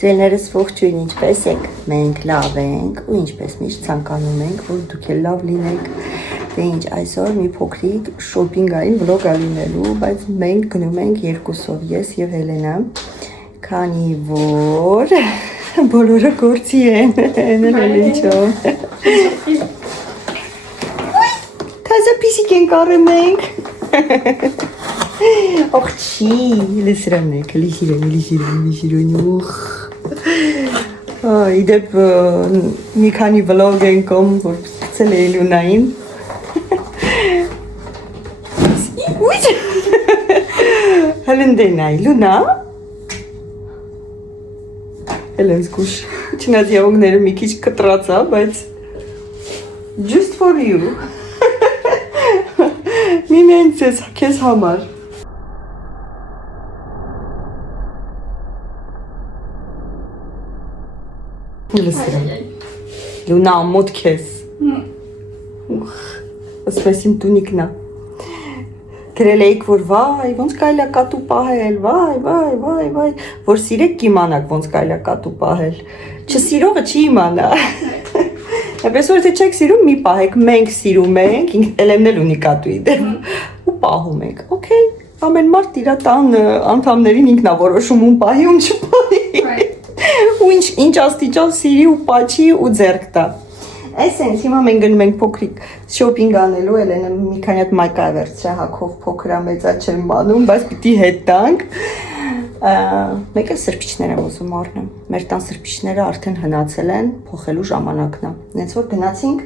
Սիրելիներս ողջույն, ինչպես եք, մենք լավ ենք ու ինչպես միշտ ցանկանում ենք, որ դուք էլ լավ լինեք։ Դե ինչ, այսօր մի փոքրիկ շոփինգային վլոգ ա լինելու, բայց մենք գնում ենք երկուսով, ես եւ Հելենա, քանի որ բոլորը գործի են, էլ ինչով։ Թազա պիսիկ ենք առեմ ենք։ Ողջի, լիսրանեք, լիսիրան, ուխ։ Իդեպ մի քանի վլոգ են կոմ, որ ցել է Լունային։ Հելնդենայ, Լունա։ Հելեն զգուշ, չնայած եղունգները մի քիչ կտրած ա, բայց just for you։ Միմեն քեզ համար։ Լունա ամոթ քեզ։ Ասպես իմ տունիկնա։ Գրել էիք, որ վայ, ոնց կարելի է կատու պահել, վայ, որ սիրեք կիմանաք ոնց կարելի է կատու պահել։ Չսիրողը չի իմանա։ Այնպես որ թե չեք սիրում, մի պահեք, մենք սիրում ենք, ինքն էլ ունի կատուի դեմ ու պահում ենք։ Okay, ամեն մարդ իր տան անդամներին ինքն է որոշում ում պահի, ում չպահի։ Ու ինչ աստիճան սիրի ու պաչի ու ձեռք տա։ Այսենց հիմա մենք գնում ենք փոքրիկ շոփինգ անելու, Հելենը մի քանի հատ մայկա վերցրա հակով փոքրա մեծա չեմ անում, բայց պիտի հետ տանք։ Մեկը սրբիչներ եմ ուզում առնեմ։ Մեր տան սրբիչները արդեն հնացել են, փոխելու ժամանակն է։ Հենց որ գնացինք,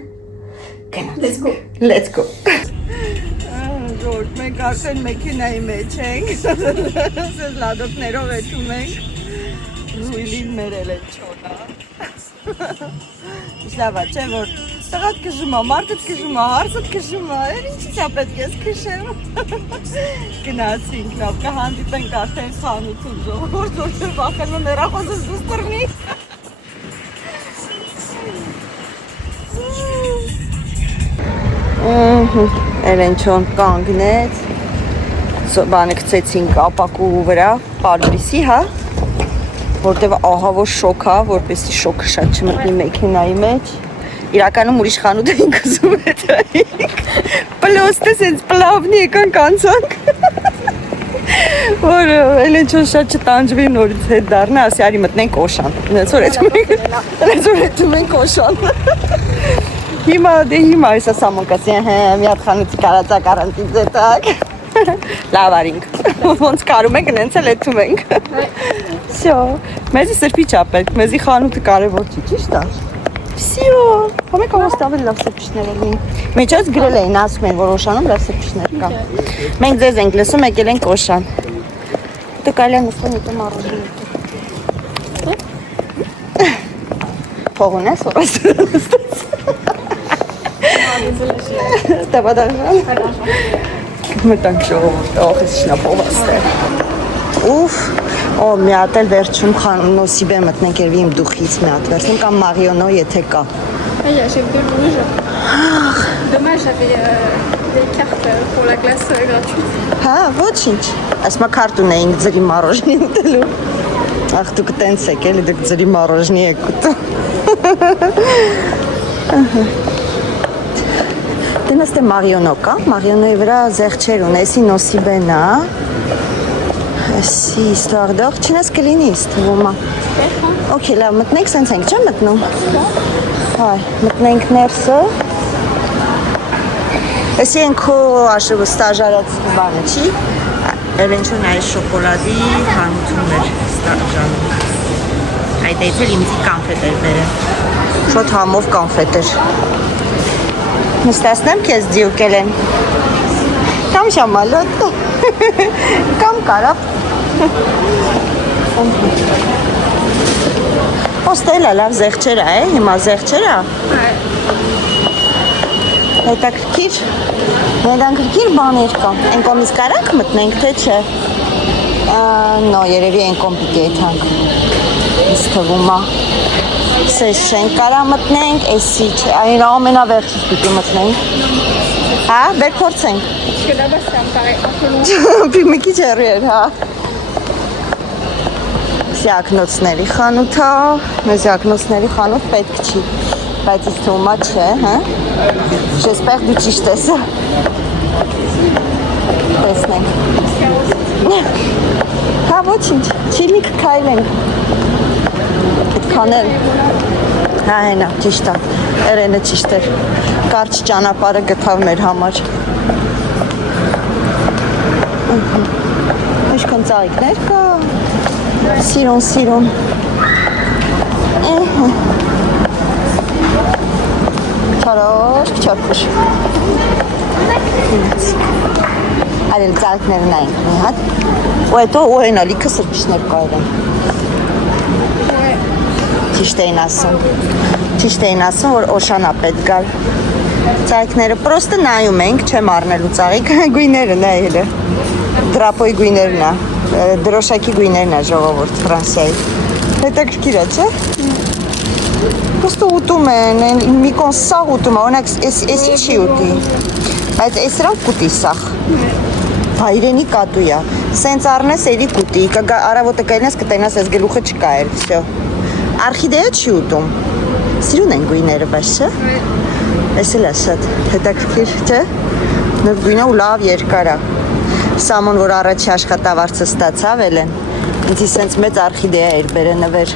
Let's go։ Ժորդ, մենք արդեն մեքենայի մեջ ենք։ Սենց լադոկներով էթում ենք։ Ռուիլին մերել են չոնա։ Իսլավա, չէ որ տղատ կժում է, մարդըտ կժում է, հարցըտ կժում է, ինչից է պետք ես կշեմ։ Գնացինք, լավ կհանդիպենք արդեն խանութում ժողորդ, որ վախենում ներախոզս դուս տրնի։ Էլեն չոն կանգնեց, բանը կծեցինք ապակու վրա, պարբրիսի, հա, որտև ահավոր շոք հա, որպեսի շոքը շատ չմտնի մեքենայի մեջ, իրականում ուրիշ խանութ էինք ուզում հետայինք, պլոստը սենց պլավնի եկանք անցանք, որ էլեն չոն շատ չտանջվի նորից հետ դարնա, ասի արի մտնենք Օշան, նենց որ հետում ենք Օշան, հիմա այս ասամոկասի մի հատ խանութի կարացա կարանտի ձետակ, լավ արինք, ոնց կարում ենք, նենց էլ հետում ենք, Всё, մեզի սրբիչ ա պետք, մեզի խանութը կարևոր չի, ճիշտ ա։ Всё, համեք ավաստավել լավ սրբիչներ են։ Մեջած գրել էին, ասում են, որ Օշանում լավ սրբիչներ կա։ Մենք ձեզ ենք լսում, եկել ենք Օշան։ Դե կարելի է նստել եկեմ առողջին։ Փող ունես, որ այստեղ նստես։ Տաբադանան։ Մտանք ժողովուրդ, ախ, ես շնապով աստեղ։ Ուֆ, մի հատ էլ վերջում նոսիբե մտնենք երևի իմ դուխից մի հատ վերցնեմ կամ Մարիոնո եթե կա։ J'ai vu le rouge. Dommage, j'avais des cartes pour la glace gratuite. Հա, ոչինչ։ Ասма քարտ ունեինք ձրի մարոժնի ուտելու։ Ախ, դուք տենց եք էլի դուք ձրի մարոժնի եք ուտում։ Դենաստե Մարիոնո կա, Մարիոնոյի վրա զեղչեր ունեսի նոսիբեն է։ Սի իստվար դող, չնես կլինի իստվում է։ Okay, լավ, մտնենք սենց ենք, չեմ մտնում։ Հայ, մտնենք ներսը։ Էսի են քո աշվը ստաժարած բանը, չի։ Էվենչուն այս շոկոլադի հանություն էր ստաժանում։ Այդ այցել իմցի կանֆետ էր բերը։ Շոտ համով կանֆետ էր։ Նստասնեմ կեզ դիուկել են։ Կամ շամալոտ։ Կամ կարապ։ Ոստելա լավ զեղչեր է, հիմա զեղչեր է։ Հետաքրքիր բաներ կա։ Են կոմից կարանք մտնենք, թե չէ։ Նո, երևի են կոմ պիտի եթանք։ Իս թվում է։ Սես չենք կարա մտնենք, էսի չէ, այն ամենավերջից պիտի մտնենք։ Հա, բեր փորձենք։ Parce que là-bas, ça me paraît un peu long. Puis մի քիչ հեռի էր, հա։ Զյակնոցների խանութ է, մեզ զյակնոցների խանութ պետք չի, բայց իսկ թումա չէ, հա? J'espère դու ճիշտ ես։ Տեսնենք։ Հա, ոչինչ, չիլիք քայլենք։ Այդ քանել։ Հա, հենա, ճիշտ է, երենը ճիշտ էր, կարճ ճանապարհը գտավ մեր համար։ Ինչքան ծաղիկներ կա, սիրուն։ Չարոշ։ Այլ ծաղիկներն այնք մի հատ։ Ու հետո ու հենա լիքը սրբիչներ կայր են։ Ճիշտ էին ասում, որ օշանա պետք գալ։ Ծաղիկները պրոստը նայում ենք, չեմ առնելու ծաղիկ, գույները նայելը։ Դրապոյի գույներն է, դրոշակի գույներն է ժողովուրդ Ֆրանսիայի։ Հետաքրքիր է, չէ՞։ Պրոստը ուտում են, մի կոն սաղ ուտում է, օրինակ էսի չի ուտի, բայց էսրան կուտի սաղ։ Բա իրենի կատու է, սենց առնես էլի կուտի, առավոտը կայնես կտենաս ես գլուխը չկա էլ, վсё։ Արխիդեա չի ուտում, սիրուն են գույները, բայց չէ։ Էս էլ է շատ հետաքրքիր, չէ։ Նոր գույնը ու լավ երկար է։ Սամոն, որ առաջի աշխատավարձը ստացավ էլ են, ինձի սենց մեծ արխիդեա էր բերը նվեր։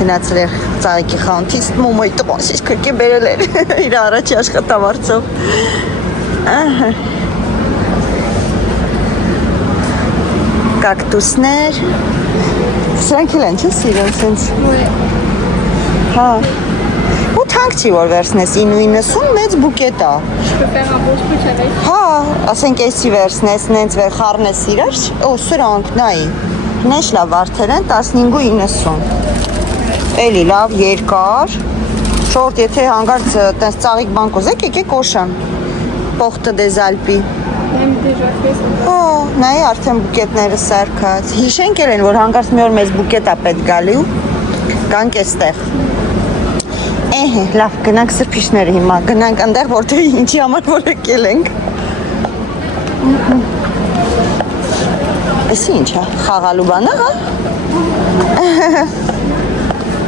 Գնացել էր ծաղիկի խանութից, մոմոյի տղոնսից կրկի բերել էր իր առաջի աշխատավարձով։ Կակտուսներ, սրանք էլ են չէ սիրում սենց։ Հա, ու թանք չի որ վերցնես 9.90 մեծ բուկետ է։ Հա, ասենք էսի վերցնես, նենց վեր խառնես իրար, ու սրանք նայի, նեշ լավ վարդեր են 15.90։ Էլի լավ երկար, շորտ եթե հանգարց տենց ծաղիկ բան կուզեք, եկեք օշան, պողտը դեզ ալպի։ Հո, նայի արդեն բուկետները սարքած, հիշենք էլ են, որ հանգարց մի օր մեզ բուկետ է պետ գալի ու կանք էստեղ։ Էհե, լավ, գնանք սրբիչները հիմա, գնանք ընդեղ, որտեղ ինչի համար որ եկել ենք։ Էսի ինչ է, խաղալու բանը, հա։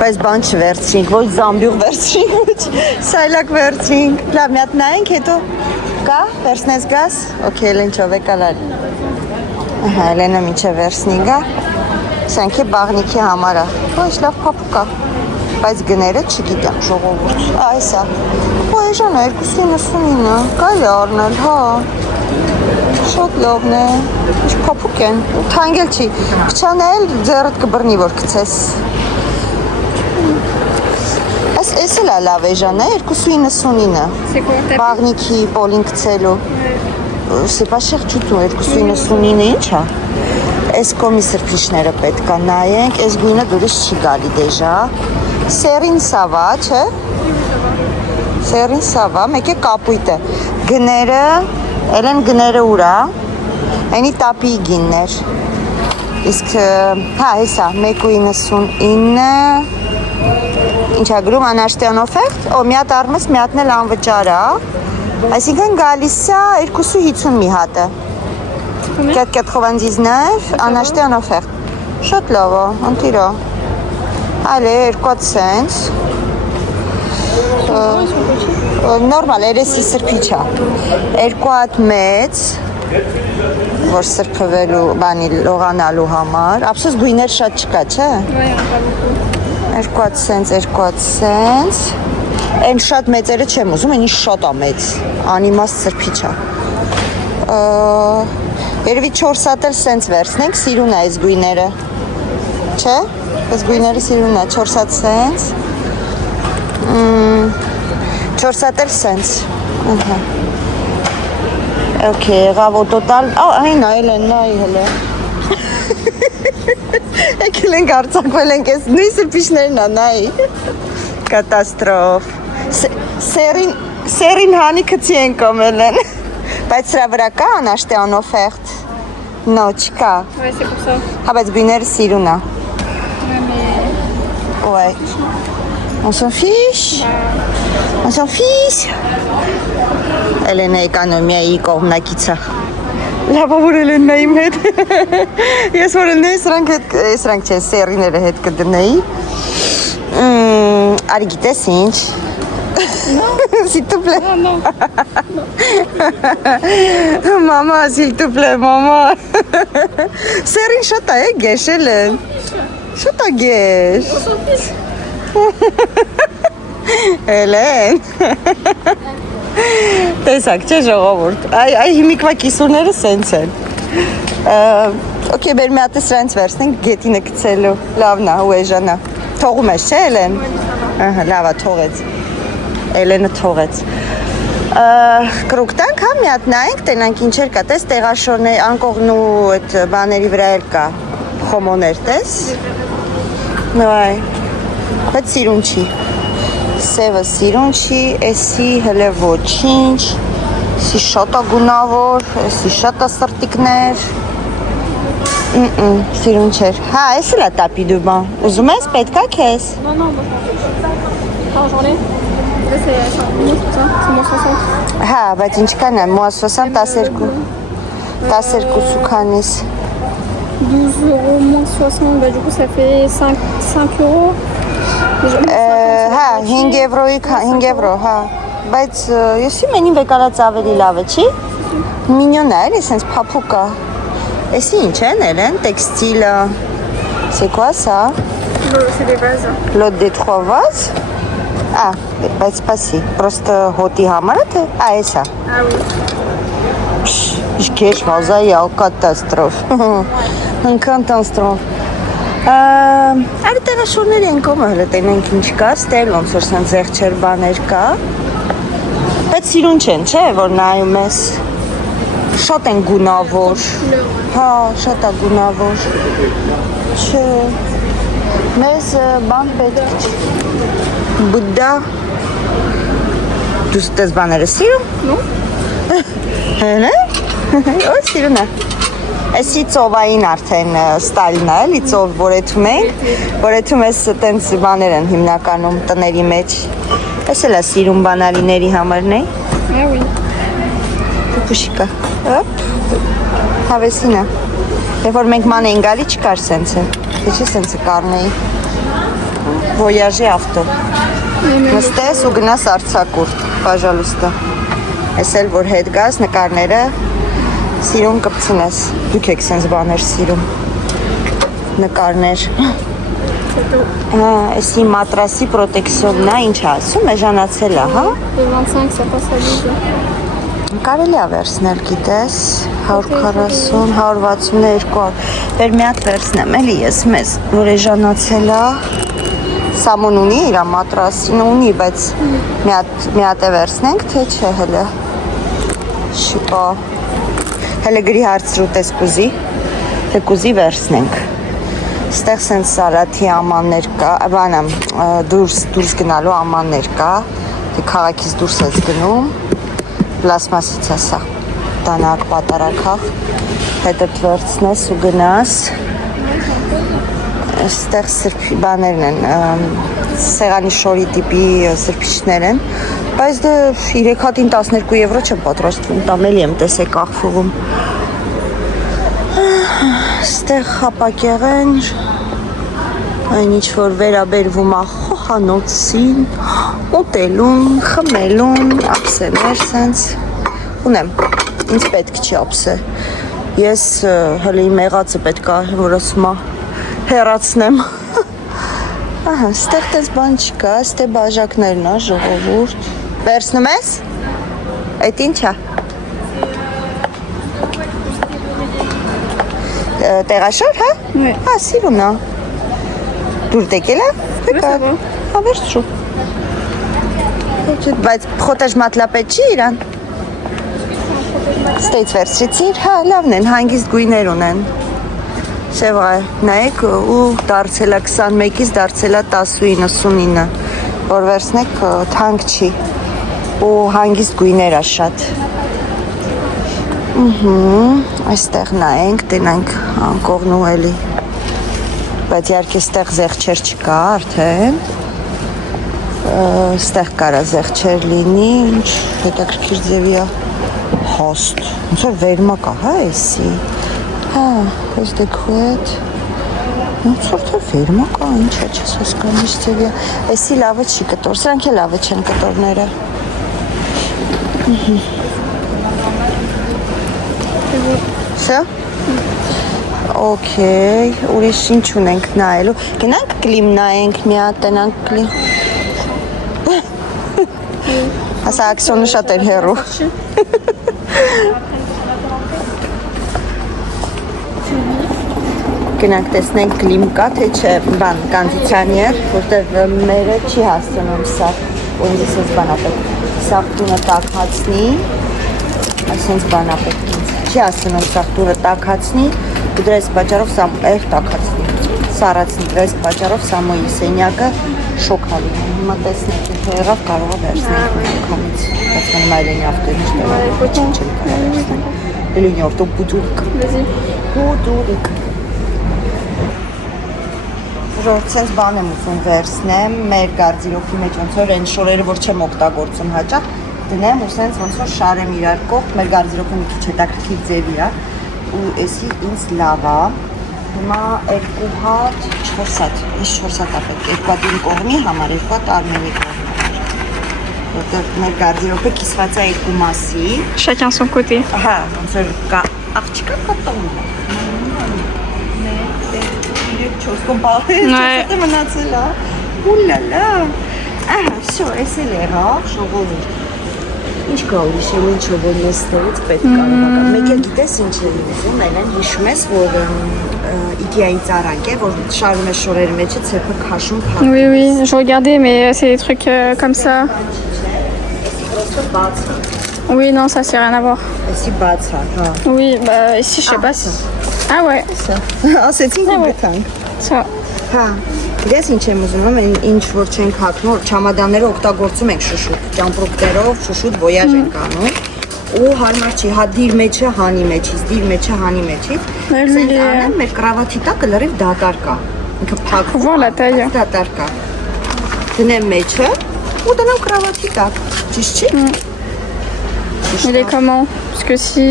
Բայց բան չվերցրինք, ոչ զամբյուղ վերցրինք, ոչ սայլակ վերցրինք, լավ մի հատ նայենք, հետո կա, վերցնես գազ, ոքի Էլենչով եկալ այլ։ Ահա, Էլենը մինչև վերցնի գա, սենք է բաղնիքի համար է, ոչ լավ պապուկ է, բայց գները չգիտեմ ժողովուրդ, այս է, ու այժան 2.99, կայլ է առնել, հա, շատ լավն է, ինչ պապուկ են, թանգել չի, կչանել ձերդ կբրնի, որ կցես։ Էս էլ է լավ էժան է, 2.99, բաղնիքի պոլին կցելու, սեպա շեղ չուտում, 2.99 ինչ է, էս կոմի սրբիչները պետք է նայենք, էս գույնը դուրս չի գալի դեժա, սերին սավա, չէ, սերին սավա, մեկ է կապույտը, գները, էլ են գները ուրա, այնի տապի գիններ, իսկ, հա, հեսա, 1.99, ինչա գրում անաշտյան օֆերտ, ու մի հատ առմես, մի հատն էլ անվճար է, այսինքն գալիս է 2.50 մի հատը, 4.99, անաշտյան օֆերտ, շատ լավ է, ընտիր է, այլ է 2 սենց, նորմալ, երեսի սրպիչ է, 2 հատ մեծ, որ սրպվելու բանի լողանալու համար, ապսոս գույներ շատ չկա, չէ? 2 սենց, այն շատ մեծերը չեմ ուզում, այնի շատ է մեծ, անիմաստ սրպիչ է, երևի 4 հատ էլ սենց վերցնենք, սիրուն է այս գույները, չէ? Այս գույները սիրուն է, 4 հատ սենց, 4 հատ էլ սենց, Okay, եղավ տոտալ, այն այլ են, նայի հլը։ Եկել ենք արցակվել ենք ես նույն սրպիչներն է, նայի։ Կատաստրոֆ։ Սերին հանի կցի են կոմել են։ Բայց սրա վրա կա անաշտյան օֆերտ։ No, չկա։ Ouais, c'est pour ça. Հա, բայց գույները սիրուն է։ Ouais. On s'en fiche. On s'en fiche. Էլենա էկոնոմիայի կողմնակիցը։ լավավոր Էլենայի հետ։ Ես որ Էլենայի սրանք չեն սերիները հետ կդնեի։ Արի գիտես ինչ։ S'il te plaît. Non. Maman, s'il te plaît, maman. Սերին շատ է գեշ Էլեն։ Շատ է գեշ։ Էլեն։ Տեսակ չէ ժողովուրդ։ Այ հիմիկվա կիսուրները սենց են։ Okay, բեր մի հատ սրանց վերցնենք գետինը գցելու։ Լավն է, ու էժանա։ Թողում ես, չէ Էլեն։ Ահա, լավ է, թողեց։ Էլենը թողեց։ Կրուկ տանք, հա, մի հատ նայենք, տենանք ինչեր կա, տես տեղաշորներ, անկողնու այդ բաների վրա էլ կա, խոմոներ, տես։ Նայ, բայց սիրուն չի։ Սևը սիրուն չի, էսի հլը ոչինչ, էսի շատ է գունավոր, էսի շատ է սրտիկներ։ Սիրուն չէր։ Հա, էս էլ է տապի դու բան, ուզում ես, պետք է քեզ։ Non, par journée. Là, c'est 100, c'est mon 60. Հա, բայց ինչ կան է, մոա 60, 12 սուքանիս։ 12 euros moins 60, bah, du coup, ça fait 5 euros. Հա, 5 եվրո, հա։ Բայց ես իմենին վեկարած ավելի լավ է, չի։ Մինյոն է, էլի, սենց փափուկ է։ Էսի ինչ են, Էլեն, տեքստիլը։ C'est quoi ça? C'est des vases. L'autre des 3 vases? Ah, բայց սպասի, պրոստը հոտի համար է, թե? Էսա։ Ah oui. Իշխեշ վազայի ալ կատաստրոֆ։ Կատաստրոֆ։ Արի տեղաշորներ են կոմը հլը տենենք ինչ կա, ստել ոնց որ սան զեղչեր բաներ կա։ Բայց սիրուն չեն, չէ, որ նայում ես։ Շատ են գունավոր։ Հա, շատ է գունավոր։ Չէ։ Մեզ բան պետք չի։ Բուդդա։ Դու ստես բաները սիրում։ Non. Հենե։ Օ, սիրուն է։ Էսի ծովային արդեն ստայլն է, էլի ծով որեթում ենք, որեթում ես տենց բաներ են հիմնականում տների մեջ։ Էս էլ է սիրուն բանալիների համարն է։ Ah oui. Պուշիկա։ Հոպ։ Հավեսին է։ Երբ որ մենք ման էին գալի չկար սենցը։ Թե չի սենցը կարնեի։ Voyage ավտո։ Նստես ու գնաս Արցակուրտ, պաժալուստա։ Ես էլ որ հետ գաս նկարները սիրուն կպցնես։ Դուք եք սենց բաներ սիրում։ Նկարներ։ Հա, էսի մատրասի պրոտեկցիոնն է, ինչ ասում, էժանացել է, հա։ Le 25, ça passe à 12. Կարելի է վերցնել, գիտես, 140, 162, վեր մի հատ վերցնեմ, էլի ես մեզ, որ էժանացել է, սամոն ունի, իր մատրասին ունի, բայց մի հատ է վերցնենք, թե չէ հլը, շիպա, հլը գրի հարցրու տես կուզի, թե կուզի վերցնենք, ստեղ սենց սարաթի ամաններ կա, բանամ, դուրս գնալու ամաններ կա, թե քաղաքից դուրս ես գնում, պլասմասից է սա, տանակ, պատարակախ, հետը թվերցնես ու գնաս, ստեղ սրպի բաներն են, սեղանի շորի տիպի սրպիչներ են, բայց դե 3 հատին 12 եվրո չեմ պատրաստվում, տամելի եմ տեսեք աղվողում, ստեղ խապակեղեն, այն ինչ որ վերաբերվում է խոհանոցին, ուտելուն, խմելուն, ափսեներ սենց, ունեմ, ինձ պետք չի ափսե, ես հլի մեղացը պետք է, որ ասում է, հեռացնեմ, ահա, ստեղ տես բան չկա, ստե բաժակներն է, ժողովուրդ, վերցնում ես, այդ ինչ է, տեղաշոր, հա, հա, սիրուն է, դուր տեկել է, հա, վերցրու, բայց խոտեժ մատլապետ չի իրան, ստեից վերցրիցիր, հա, լավն են, հանգիստ գույներ ունեն, Չէ վայ, նայեք ու դարձել է 21-ից դարձել է 10-99, որ վերցնեք թանկ չի ու հանգիստ գույներ է շատ։ Այստեղ նայենք, տենանք անկողնու էլի, բայց իհարկե ստեղ զեղչեր չկա արդեն, ստեղ կարա զեղչեր լինի, ինչ հետաքրքիր ձևի է, Host. Ոնց որ վերմա կա, հա, էսի։ Հա, let's decorate. Ոնց որ թե վերմա կա, ինչ է, չես հասկանում, ինչ ձևի է։ Էսի լավը չի կտոր, սրանք էլ լավը չեն կտորները։ Սա։ Okay, ուրիշ ինչ ունենք նայելու։ Գնանք կլիմ նայենք մի հատ, տենանք կլիմ։ Ասա ակսիոնը շատ էր հեռու։ Գնանք տեսնենք կլիմ կա, թե չէ, բան, կոնդիցիոներ, որտեղ մերը չի հասցնում սա, ու ինձ էս բանա պետք։ Սա տունը տաքացնի, ասենց բանա պետք ինձ։ Չի հասցնում սա տունը տաքացնի, դրես բաճարով սա էր տաքացնի, սարացնի, դրես բաճարով Սամոյի սենյակը շոքալի։ Հիմա տեսնենք, թե եղավ կարող է վերցնել քանից, բայց մնում այլենի ավտոյի շտեղը, ոչինչ չեմ կարող վերցնել։ Էլինի ավտո պուտուրիկ։ Պուտուրիկ։ Ժորդ, սենց բան եմ ուզում վերցնեմ, մեր գարդիրոբի մեջ ոնց որ այն շորերը, որ չեմ օգտագործում հաճախ, դնեմ ու սենց ոնց որ շարեմ իրար կողմ, մեր գարդիրոբը մի քիչ հետաքրքիր ձևի է, ու էսի ինձ լավ է, հիմա 2 հատ, 4 հատ, ինչ 4 հատ է պետք, 2 հատ իմ կողմի համար, 2 հատ Արմենի կողմի համար, որտեղ մեր գարդիրոբը կիսված է 2 մասի, Chacun son côté. հա, ոնց որ կա, աղջիկա կատոն է, 4 կոմպաղել, 4 հատը մնացել է, ուլալա, ահա, շո, ես էլ եղավ, շողովիր, ինչ կա ուրիշ եմ ինչով որ մեստերից պետք կարող ակա, մեկ էլ գիտես ինչ է ուզում, են հիշում ես, որ Ikea-ի ծարանք է, որ շարում է շորերի մեջը ծեպը քաշում փակ։ Oui, oui, je regardais, mais c'est des trucs comme ça. Oui, non, ça c'est rien à voir. Էսի բաց է, հա։ Oui, bah ici, je sais pas si. Ah ouais, Ասեցինք ու գտանք։ ça. Հա, գիտես ինչ եմ ուզում, ինչ որ չենք հագնում, չամադանները օգտագործում ենք շուշուտ, ճամպրուկներով շուշուտ ոյաժ ենք անում, ու հարմար չի, հա դիր մեջը հանի մեջից, դիր մեջը հանի մեջից, սենց անեմ, մեր կրավաթի տակը լրիվ դատար կա, ինքը փակ, Voilà, taille. դատար կա, դնեմ մեջը, ու դնեմ կրավաթի տակ, ճիշտ չի? Il est comment? Parce que si.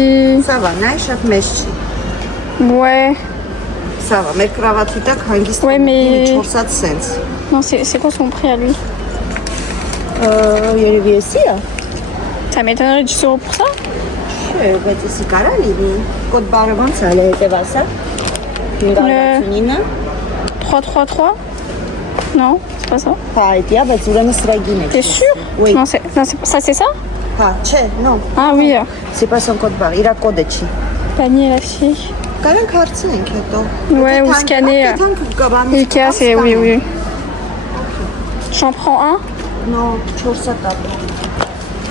Սա վա, նայ շատ մեծ չի, Ouais. սա վա, մեր կրավաթի տակ հանգիստ Ouais, mais- 4 հատ սենց, Non, c'est quoi son prix à lui? երևի էսի է, Ça m'étonnerait 10 € pour ça? Չէ, բայց էսի կարա լինի, կոդ բարը ոնց է, հետևասա, 549, 333? Non, c'est pas ça. հա, այդի է, բայց ուրեմն սրագին է։ T'es sûr? Oui. Non, ça c'est ça? Հա, չէ, non, Ah oui. c'est pas son code barre, իրա կոդը չի։ Panier à la fille. Կարանք հարցնենք հետո։ Ouais, ou scanner. Ikea, c'est oui, oui. J'en prends un? Non, 4 հատ։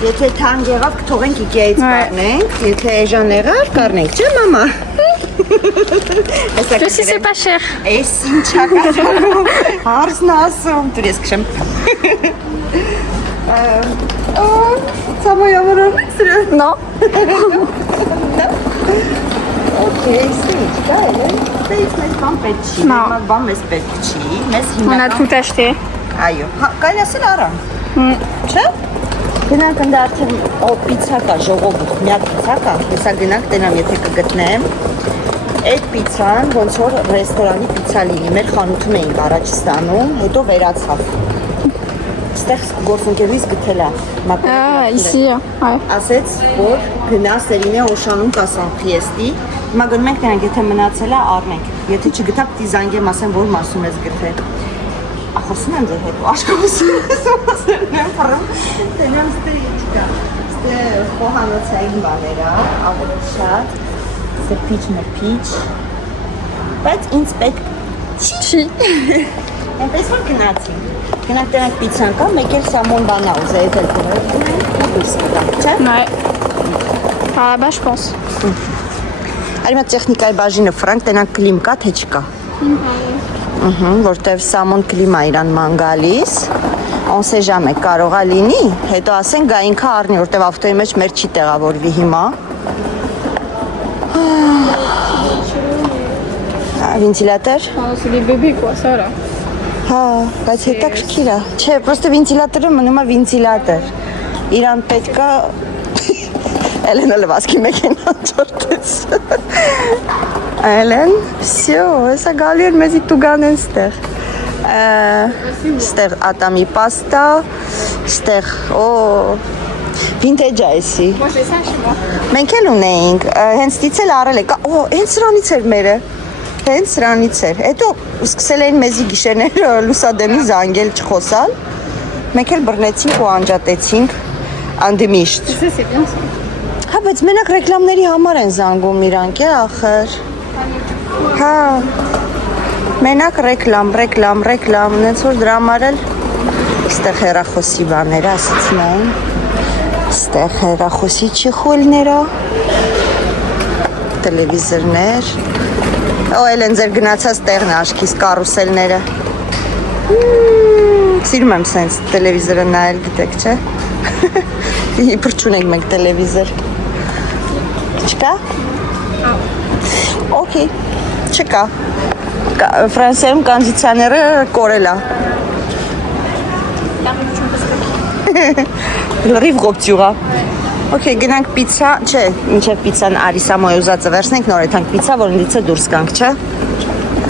Եթե թանկ եղավ, կթողենք Ikea-ից կառնենք, եթե էժան եղավ, կառնենք, չէ՞ մամա։ Que si c'est pas cher. Էս ինչա կառնում։ Հարցն ասում, դու ես քշեմ։ Սամոյա որոնք սրա։ Non. Okay, ստիճ, դա է։ Ստիճ մեզ բան պետք չի, մեզ բան մեզ պետք չի, մեզ On a հիմնական։ tout acheté. Այո, կարելի ասել առանք։ Չէ՞։ Գնանք ընդ արդեն պիցա կա, ժողովուրդ, մի հատ պիցա կա, հեսա գնանք տենամ, եթե կգտնեմ։ Այդ պիցան ոնց որ ռեստորանի պիցա լինի, մեր խանութում էինք առաջ ստանում, հետո վերացավ։ Ստեղ գործընկերուհիս գտել է։ Ah, ici. Ouais. Ասեց, որ գնա Սերինե Օշանում կա Սանխիեստի, հիմա գնում ենք նրանք, եթե մնացել է, առնենք, եթե չգտա, պիտի զանգեմ, ասեմ, որ մասում ես գտել։ Ախոսում եմ ձեր հետո, աշկոսում եմ պռում, տենեմ ստե ինչ կա, ստե խոհանոցային բաներ է, ավելի շատ, ստե պիչ մրպիչ, բայց ինձ պետք չի, այնպես որ գնացինք, գնանք տենանք պիցան կա, մեկ էլ սամոն բանա ուզե, ետ էլ կնոր, ու դուրս կտանք, չէ։ Ouais. Par là-bas, je pense. Այրիմա տեխնիկայի բաժինը ֆրանկ տենանք կլիմ կա, թե չկա։ Որտև սամոն կլիմա իրան ման գալիս, on sait jamais, կարող է լինի, հետո ասեն գա ինքը առնի, որտև ավտոյի մեջ մեր չի տեղավորվի հիմա։ Վենտիլատոր։ C'est des bébés, quoi, ça là. Հա, բայց հետաքրքիր է։ Չէ, պրոստը վենտիլատորը մնում է վենտիլատոր։ Իրան պետք է Էլենը լվացքի մեքենան ճորտեց։ Էլեն, всё, հեսա գալի էր մեզի տուգանեն ստեղ։ Ստեղ ատամի պաստա, ստեղ, վինտեջ է էսի։ Moi j'ai ça chez moi. Մենք էլ ունեինք, հենց դից էլ առել եք, հենց սրանից էր մերը, հենց սրանից էր, հետո սկսել էին մեզի գիշերները լուսադեմի զանգել չխոսալ, մենք էլ բռնեցինք ու անջատեցինք անդմիշտ։ Ça c'est bien ça. Հա, բայց մենակ ռեկլամների համար են զանգում իրանք, ախր։ Հա, մենակ ռեկլամ, նենց որ դրա համար էլ ստեղ հեռախոսի բաները ասացնային, ստեղ հեռախոսի չիխոլները, տելևիզորներ, էլ են ձեր գնացած տեղն աշկիս կարուսելները, սիրում եմ սենց տելևիզորը նայել գիտեք, չէ, իպր չունենք մենք տելևիզոր, չկա, օքեյ, չկա, Ֆրանսիայում կոնդիցիոները կորել է։ Լրիվ ղոպտյուղա։ Okay, գնանք պիցա, չէ, ինչև պիցան Արիսա մոյ ուզածը վերցնենք, նոր եթանք պիցա, որ ընդիցը դուրս կանք, չէ։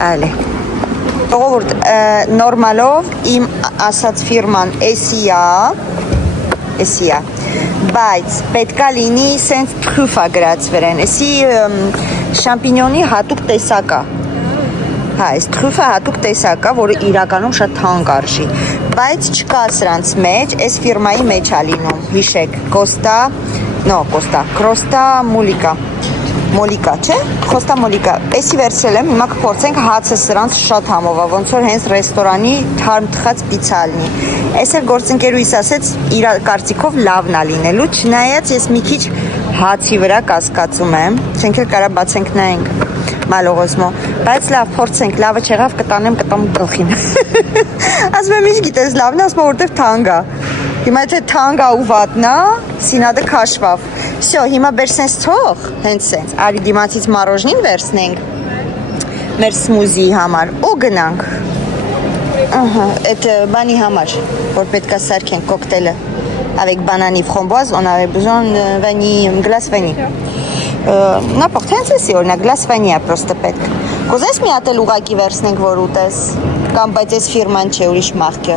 Այլե։ Ողորդ, նորմալով իմ ասած ֆիրման էսի է, բայց պետքա լինի սենց թրուֆա գրած վերեն, էսի շամպինյոնի հատուկ տեսակ է։ Հա, այս թրուֆը հատուկ տեսակ է, որը իրականում շատ թանկ արժի, բայց չկա սրանց մեջ, այս ֆիրմայի մեջ է լինում, հիշեք, Կրոստա Մոլիկա, չէ? Խոստա Մոլիկա, էսի վերցրել եմ, հիմա կփորձենք հացը սրանց շատ համով է, ոնց որ հենց ռեստորանի թարմ թխած պիցա լինի։ Այս էլ գործընկերուհիս ասեց, իր կարծիքով լավն է լինելու, չնայած ես մի քիչ հացի վրա կասկածում եմ, չենք էլ կարա բացենք նայենք։ Մալողոզմո, բայց լավ, փորձենք, լավը չեղավ, կտամ գլխին։ Ասում եմ, ինչ գիտես, լավն է, ասում եմ, որտև թանկ է։ Հիմա եթե թանկ է ու վատնա, սինադը քաշվավ։ Всё, հիմա բեր սենց թող, հենց սենց, արի դիմացից մարոժնին վերցնենք, մեր սմուզիի համար, ու գնանք։ Ահա, այդ բանի համար, որ պետք է սարքենք կոկտեյլը, avec banani framboise, on avait besoin de glace vanille. Նապորտ հենց էսի օրինակ գլաս վանիա պրոստը պետք։ Կուզես մի հատ էլ ուղակի վերցնենք, որ ուտես, կամ բայց այս ֆիրման չէ, ուրիշ մաղկը։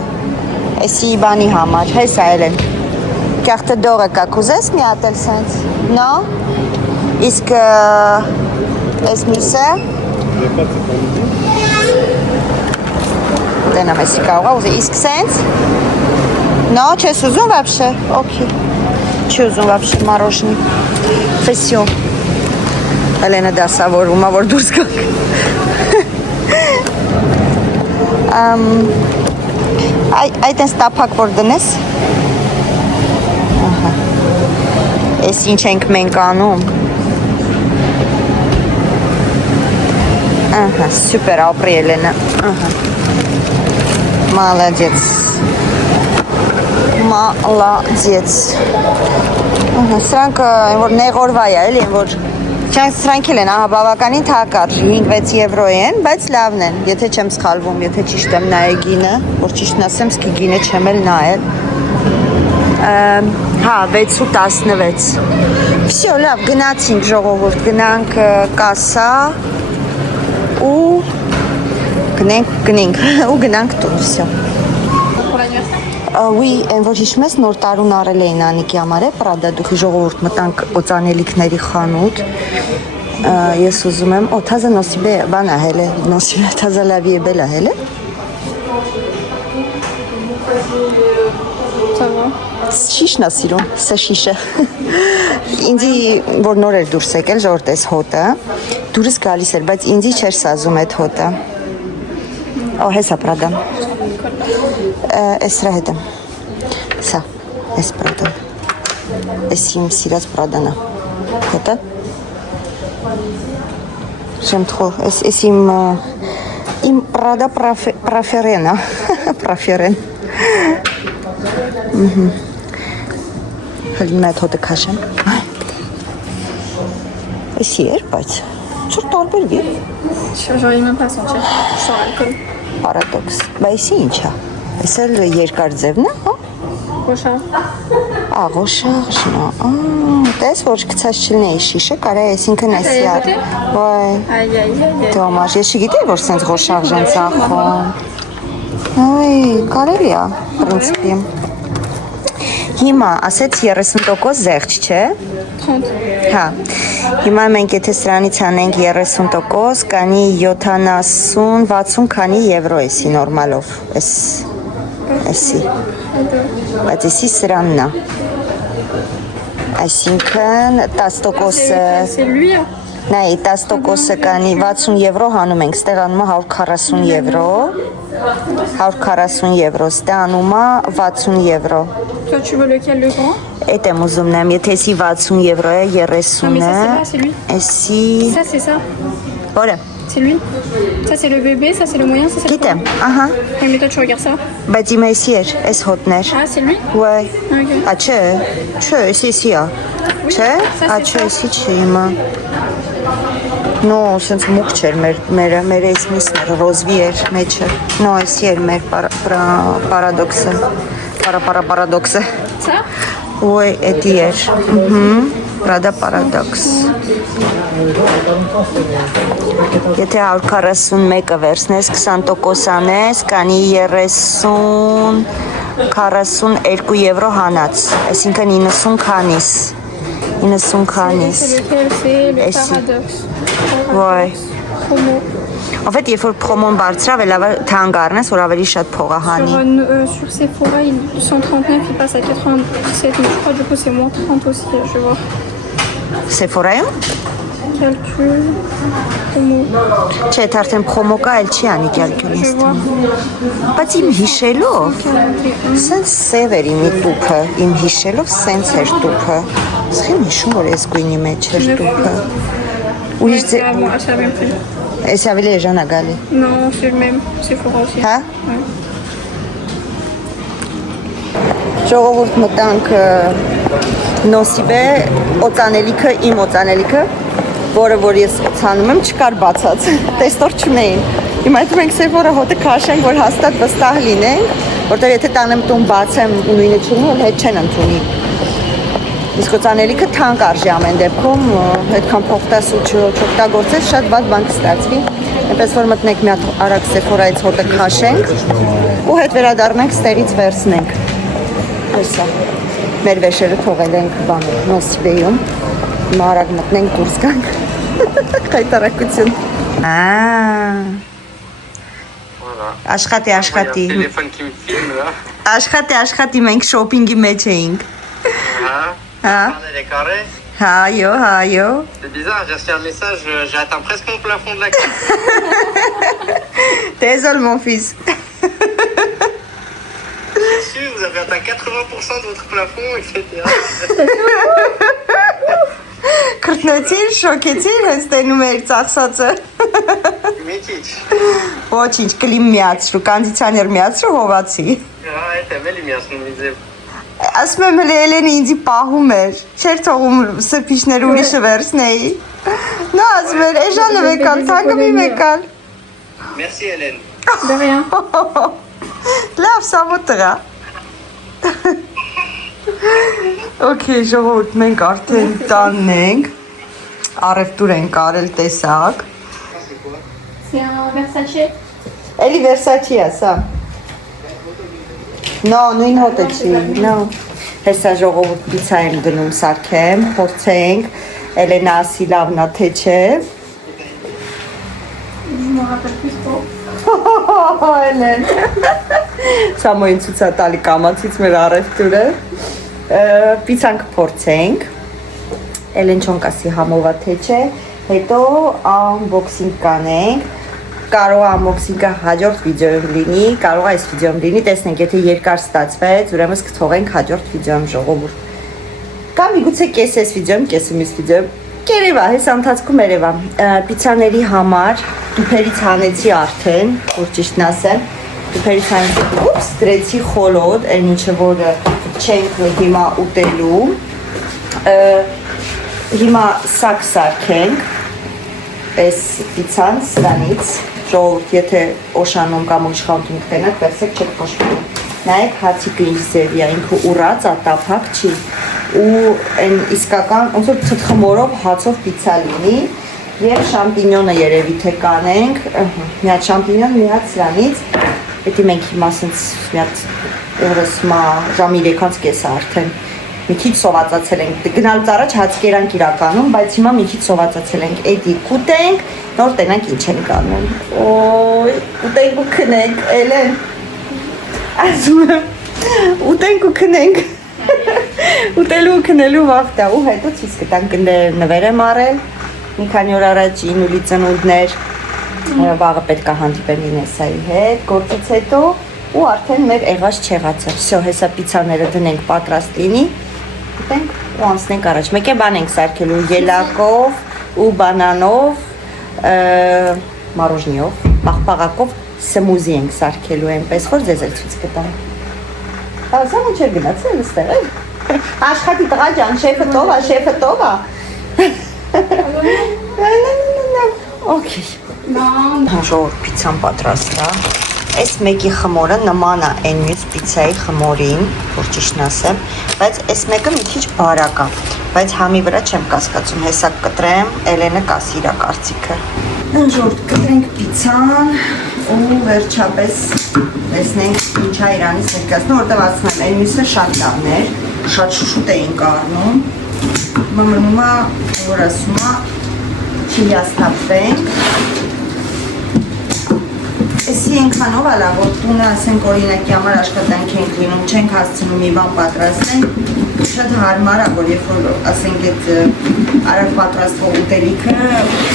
Էսի բանի համար, հեսա էլ են։ Կեղտը դողը կա, կուզես մի հատ էլ սենց, նո։ Իսկ այս միսը։ Դենամ էսի կաղա, ուզի, իսկ սենց։ Նո, չես ուզում վաբշե, օքի։ Չի ուզում վաբշե մարոշնի։ Ֆեսյո։ Էլենը դասավորում է, որ դուրս գանք։ Այդ են ստապակ, որ դնես։ Ես ինչ ենք մենք անում։ Սուպեր ապրի Էլենը։ Մալադեց։ Սրանք որ նեղորվա է, էլի, որ սրանք էլ են, ահա բավականին թակար, 5-6 եվրո են, բայց լավն են, եթե չեմ սխալվում, եթե ճիշտ եմ նայել գինը, որ ճիշտն ասեմ, սկի գինը չեմ էլ նայել, հա, 6.16, всё, լավ, գնացինք ժողովուրդ, գնանք կասա ու գնենք ու գնանք տուն, всё. Oui, այն որ հիշում ես նոր տարուն արել էին Անիկի համար է, Պրադա դուխի ժողովուրդ մտանք օծանելիքների խանութ, ես ուզում եմ, թազա նոսիբե բան ահել է, նոսիբե թազա լավի է բել ահել է։ Շիշն է սիրում, սա շիշը։ Ինձի, որ նոր էր դուրս եկել, ժողորդ ես հոտը, դուրս գալիս էր, բայց ինձի չեր սազում այդ հոտը։ Հեսա Պրադան։ Այս սրա հետ եմ, սա, այս Պրադան, այս իմ սիրած Պրադանա, հետը, շեմ թխով, այս իմ Պրադա պրաֆերենա, պրաֆերեն, հլին այդ հոտը կաշեմ, այսի էր, բայց, չոր տարբերվի, J'aurais même pas senti, sans alcool. Պարադոքս, բայց ինչա, այս էլ երկար ձևն է, հա? Recharge. Recharge, non. T'es որ գցած չլինեի շիշը, կարա այսինքն էսի առ։ Ոայ։ Aïe, aïe, aïe. Դոմաշ, ես չգիտեի որ սենց recharge են ծախում։ Այ, կարելի է, պրինցիպի։ Հիմա ասեց 30% զեղչ, չէ։ 30. Հա։ Հիմա մենք եթե սրանից անենք 30%, կանի 70-60 քանի եվրո էսի նորմալով։ Էսի։ Բայց էսի սրանն է։ Այսինքն 10%-ը C'est lui. նայ 10%-ը կանի 60 եվրո հանում ենք, ստեղ անում է 140 եվրո։ 140 եվրո, ստեղ անում է 60 եվրո։ Toi, tu veux lequel, le grand? Էդ եմ ուզում նեմ, եթե էսի 60 եվրո է, 30-ը։ ça, c'est pas, c'est lui. Էսի Ça, c'est ça. Որը։ C'est lui. Ça, c'est le bébé, ça, c'est le moyen, ça, c'est le Գիտեմ, grand. ահա։ Oui, mais toi, tu regardes ça. Բայց իմ էսի էր, էս հոտներ։ Ah, c'est lui? Ոայ։ Ok. Ա չէ, չէ, էսի է։ Չէ, ա չէ, էսի չի իմը։ No, սենց մուկ չէր մեր էս միսն էր, ռոզվի էր մեջը։ No, էսի էր մեր պարադոքսը։ Պարադոքսը։ Ça? Ոյ, էդի էր։ Prada Paradox։ Եթե 141-ը վերցնես, 20% անես, կանի 42 եվրո հանած, այսինքն 90 քանիս։ 90 քանիս։ C'est lequel? C'est le Ici. paradoxe. Ոյ։ Promo. En fait, երբ որ պրոմոն բարձրավ, էլ թանկ առնես, որ ավելի շատ փող հանի։ Sur Sephora, 139, il passe à 97, mais je crois du coup c'est moins 30 aussi, je vois. Sephora-ում։ Calcul, promo, Չէ, դա արդեն պրոմո կա, էլ չի անի je կալկուլիստ։ vois. Բայց իմ հիշելով, 41. սենց սև էր իմի տուփը, իմ հիշելով սենց էր տուփը։ Սխեմ հիշում, որ ես գույնի մեջ էր տուփը։ Ուրիշ C'est à moi, c'est la même prix. Էս ավելի էժան է գալի։ Non, c'est le même, Sephora aussi. Հա։ Ouais. Ժողովուրդ մտանք նոսիբե օծանելիքը, իմ օծանելիքը, որը որ ես օծանում եմ, չկար բացած, տեստոր չունեին։ Հիմա այդում ենք Sephora հոտը քաշենք, որ հաստատ վստահ լինենք, որտեղ եթե տանեմ տուն բացեմ ու նույնը չունի, հետ չեն ընդունի։ Իսկ օծանելիքը թանկ արժի ամեն դեպքում, այդքան փոխտաս ու չօգտագործես, շատ վատ բան կստացվի։ Այնպես որ մտնենք մի հատ արագ Sephora-ից հոտը քաշենք ու հետ վերադառնանք ստերից վերցնենք։ Հեսա։ Մեր վեշերը թողել ենք բանում, նոսիբեյում։ Հիմա արագ մտնենք դուրս գանք։ Խայտարակություն։ Աշխատի։ Téléphone qui me filme là. Աշխատի, մենք շոփինգի մեջ էինք։ Les carrés. Հայո։ C'est bizarre, j'ai reçu un message, j'ai atteint presque mon plafond de la carte. Désolé mon fils. Dessus, vous avez atteint 80% de votre plafond, etc. Քրտնեցիր, շոկեցիր, հենց տենում էր ծախսածը։ Métich. Ոչինչ, կլիմ միացրու, կոնդիցիոներ միացրու, հովացի։ Ouais, t'as belle lumière, ce qu'on me disait. Ասում եմ հələ Էլենը ինձի պահում էր, չէր թողում սպիչներ ուրիշը վերցնեի։ Նա ասում էր, էժանը մեկալ, թանկը մեկալ։ Merci Hélène. De rien. Լավ, սա մոտղա։ Okay, ժողովուրդ, մենք արդեն տանն ենք, առևտուր ենք արել տեսակ։ C'est un Versace. Էլի Versace է սա։ No, նույն հոտը չի, no։ Հեսա ժողովուրդ պիցա եմ գնում սարքեմ, փորձենք, Էլենա ասի լավն է թե չէ։ Je me rappelle plus trop. Էլեն։ Սամոյին ցույց է տալի կամացից մեր առևտուրը։ Պիցան կփորձենք։ Էլեն չոնկասի համով է թե չէ, հետո unboxing կանենք։ Կարող է unboxing-ը հաջորդ վիդեոյում լինի, կարող է այս վիդեոյում լինի, տեսնենք, եթե երկար ստացվեց, ուրեմն կթողենք հաջորդ վիդեոյում ժողովուրդ։ Կամ միգուցե կես այս վիդեոյում, կեսը մյուս վիդեոյում։ Կերևա, հեսա ընթացքում երևա։ Պիցաների համար դուփերից հանեցի արդեն, որ ճիշտն ասեմ։ Դուփերից հանեցի, ուպս, դրեցի խոլոտ, այն ինչը որը չենք հիմա ուտելու։ Հիմա սակ սարքենք, այս պիցան սրանից, ժողովուրդ, եթե օշանում կամ ուրիշ խանութում կտենաք, վերցեք չեք փոշվի։ Նայեք հացիկը ինչ ձևի է, ինքը ուռած է, տափակ չի ու այն իսկական ոնց որ թթխմորով հացով պիցա լինի եւ շամպինյոնը երևի թե կանենք, մի հատ շամպինյոն, մի հատ սրանից, պետք է մենք հիմա ասենց մի հատ օրս մա ժամ 3-ից կես արդեն մի քիչ սովածացել ենք, գնալուց առաջ հացկերանք իրականում, բայց հիմա մի քիչ սովածացել ենք, էդի կուտենք, նոր տենանք ինչ ենք անում, օй, ուտենք ու քնենք, Էլեն, ասում եմ, ուտենք ու քնենք, ուտելու ու քնելու վաղ տա, ու հետո ցույց կտանք նվեր եմ արել, մի քանի օր առաջ Ինուլի ծնունդներ, վաղը պետք է հանդիպեմ Ինեսայի հետ, գործից հետո ու արդեն մեր եղած չեղածը, վсё, հեսա պիցաները դնենք պատրաստ լինի, ուտենք ու անցնենք առաջ, մեկ է բան ենք սարքելու ելակով ու բանանով, մարոժնիով, պաղպաղակով սմուզի ենք սարքելու այնպես, որ ձեզ էլ ցույց կտամ։ Ասամ ու չեր գնացել այստեղ, աշխատի տղա ջան, շեֆը տով է։ Okay. Ժողովուրդ պիցան պատրաստ է։ Այս մեկի խմորը նման է այն մյուս պիցայի խմորին, որ ճիշտն ասեմ, բայց այս մեկը մի քիչ բարակ է, բայց համի վրա չեմ կասկածում, հեսա կտրեմ, Էլենը կասի իր կարծիքը։ Ժողովուրդ կտրենք պիցան ու վերջապես տեսնենք ինչա Իրանից ներկայացնում, որտեղ ասում եմ, այն մյուսը շատ լավն էր, շատ շուտ էինք առնում, մնում է, որ ասում է, չիլիաստապվենք, Էսի ենքանով ալա, որ տունը ասենք օրինակի համար աշխատանք ենք լինում, չենք հասցնում մի բան պատրաստենք, շատ հարմար է, որ երբ որ ասենք այդ արագ պատրաստվող ուտելիքը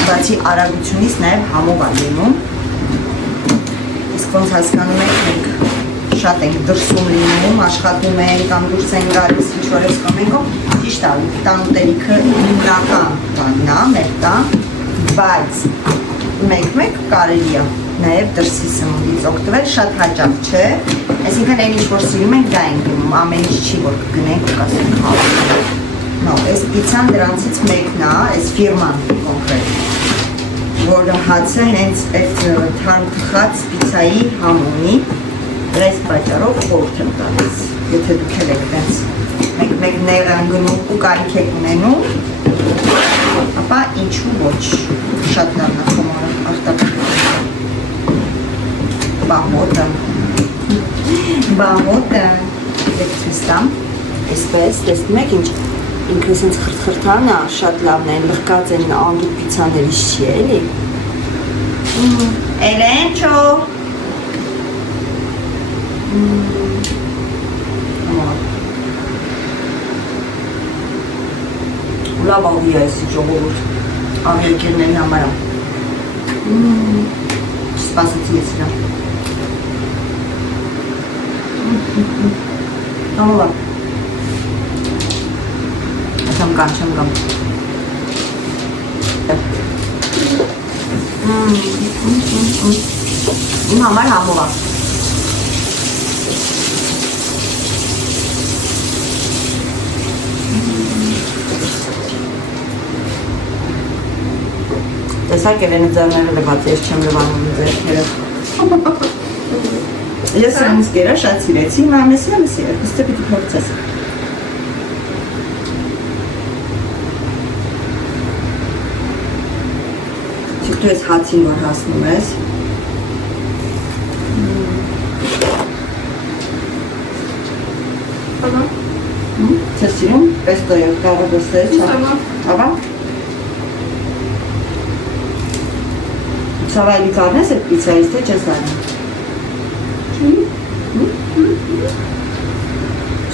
բացի արագությունից նաև համով է լինում, իսկ ոնց հասկանում եք, մենք շատ ենք դրսում լինում, աշխատում ենք, կամ դուրս են գալիս, ինչ-որ ես կոմենքով, ճիշտ է, տան ուտելիքը հիմնական բանն է, մեր տան, բայց մեկ-մեկ կարելի է նաև դրսի սնունդից օգտվել, շատ հաճախ չէ, այսինքն այն ինչ-որ սիրում ենք, դա ենք գնում, ամեն ինչ չի, որ կգնենք ու կասենք հա։ Այս պիցան դրանցից մեկն է, այս ֆիրման կոնկրետ, որ հացը հենց այդ թարմ թխած պիցայի համ ունի, այս պատճառով խորհուրդ եմ տալիս, եթե դուք եք տենց մեկ ներ անգնում ու կարիք եք ունենում, ապա ինչու ոչ, շատ լավն է խմորը արտակարգ։ Բահոտը, դեք ցստամ, այսպես, տեսնում եք ինչ, ինքը սենց խրթխրթան է, շատ լավն են, լղկած են անդուր պիցաներից չի էլի։ Էլենչո։ Լավ ալի է այսի ժողովուրդ, աղերկերների համար է։ Չսպասեցի ես իրա։ Համով է։ Չեմ կամ։ Իմ համար համով է։ Տեսակ Էլենը ձեռները լվաց, ես չեմ լվանում ձեռքերը։ Ես սրանից կերա շատ սիրեցի, հիմա ամեսի, ըստե պիտի փորձես։ Չիք դու ես հացին որ հասնում ես։ Չես սիրում, պեստոյով կարող դստել, աբա։ Սավայլի կարնես էդ պիցայից, թե չես դարնում։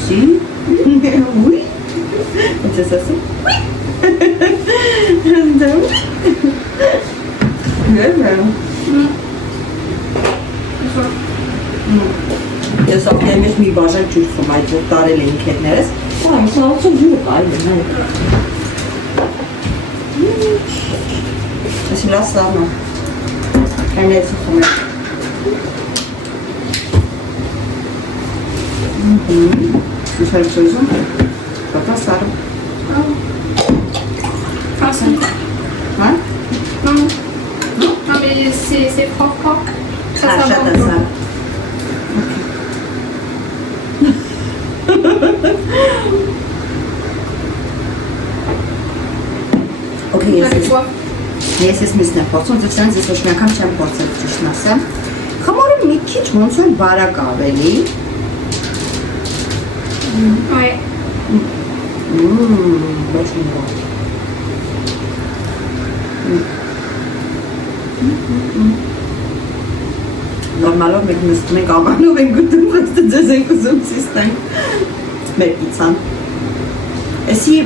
Սի, ուի, ինչ ես ասում, ես ապնեմ ես մի բաժակ ջուր խում այդ որ տարել էինք հետներս, սաղացը ջուր այլ է, ես իլա սաղնա, հենեցը խում է, Vous savez que ça va pas ça. Façon. Hein? Non. Non, mais c'est propre. Ça, ça va. Ես միսն եմ փորձում, ձեզ ես ոչ մի անգամ չեմ փորձել ճիշտն ասեմ։ Խմորը մի քիչ ոնց որ բարակ ավելի։ Ouais. Ոչ մի բան։ Նորմալով մենք նստում ենք ամանով ենք գտում, պրոստը ձեզ ենք ուզում սիստենք մեր պիցան։ Էսի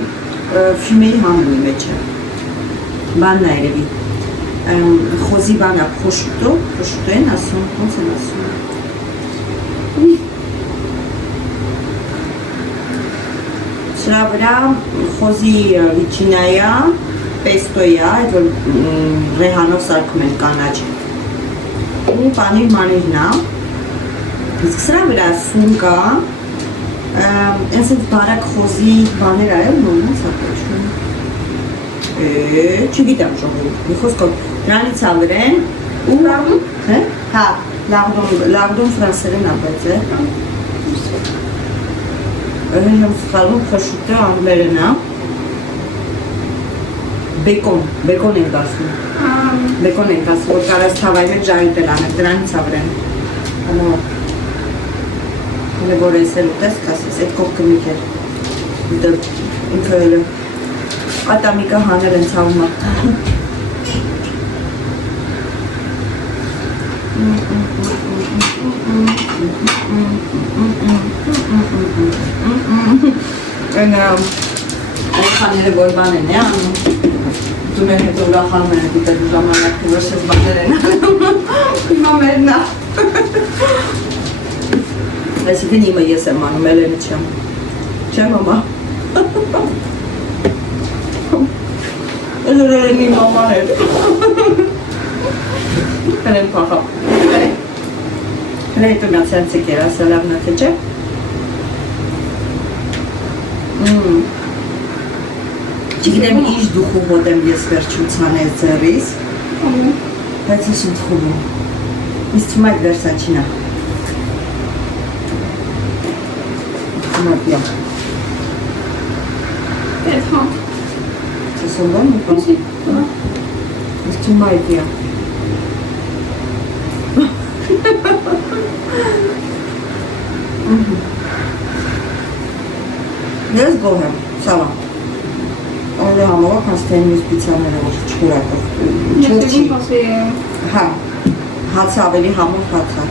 ֆյումեի համնի մեջ է, բանն է երևի, խոզի բան է, պրոշուտո են ասում, ոնց են ասում։ Սրա վրա խոզի վիչինայա, պեստոյա, այդ որ ռեհանով սարքում են կանաչ։ Ու պանիր մանիրն է, իսկ սրա վրա սուն կա, այնց այդ բարակ խոզի բաներ այլ նոմոնց ակոչում։ Չգիտեմ ժողով, մի խոսքով, դրանից ավրեն ու լարդում, հա, լարդում ֆրանսերեն ապեց է։ Հենց եմ սխալում խշուտը անգլերեն է։ Բեկոն ենք ասում։ Բեկոն ենք ասում, որ կարաս թավայի մեջ ժայութ էլ անեք, դրանից ավրեն։ Հələ որ ես էլ ուտես կասես, այդ կողքը միք էր։ Ինքը ատամիկը հանել են ցավում է։ Այդ խաները որ բան են է անում։ Դու մեր հետո ուրախանում են դիտել ժամանակ, որ սեզ բաներ են անում։ Հիմա մերն է։ Այսինքն իմը ես եմ անում, Էլենը չեմ։ Չեմ մամա։ Էլեն իմ մաման էր։ Հենց փախա։ Հենց հետո միած սենցիկ էր, ասա լավն է թե չէ։ Չգիտեմ ինչ դուխու հոտեմ ես վերջուցան ես ձեռիս, բայց ես ինչ խուվում։ Իս թվում այդ վերսաչինա։ Մատյա։ Peut-être. C'est son bon ou pas? Aussi. Իս թվում այդ յա։ Ես գոհեմ, սավա։ Օրը համով հաստեն մյուս պիցաները որ չկուրակով, չլչի։ Հա, հաց ավելի համով հաց է։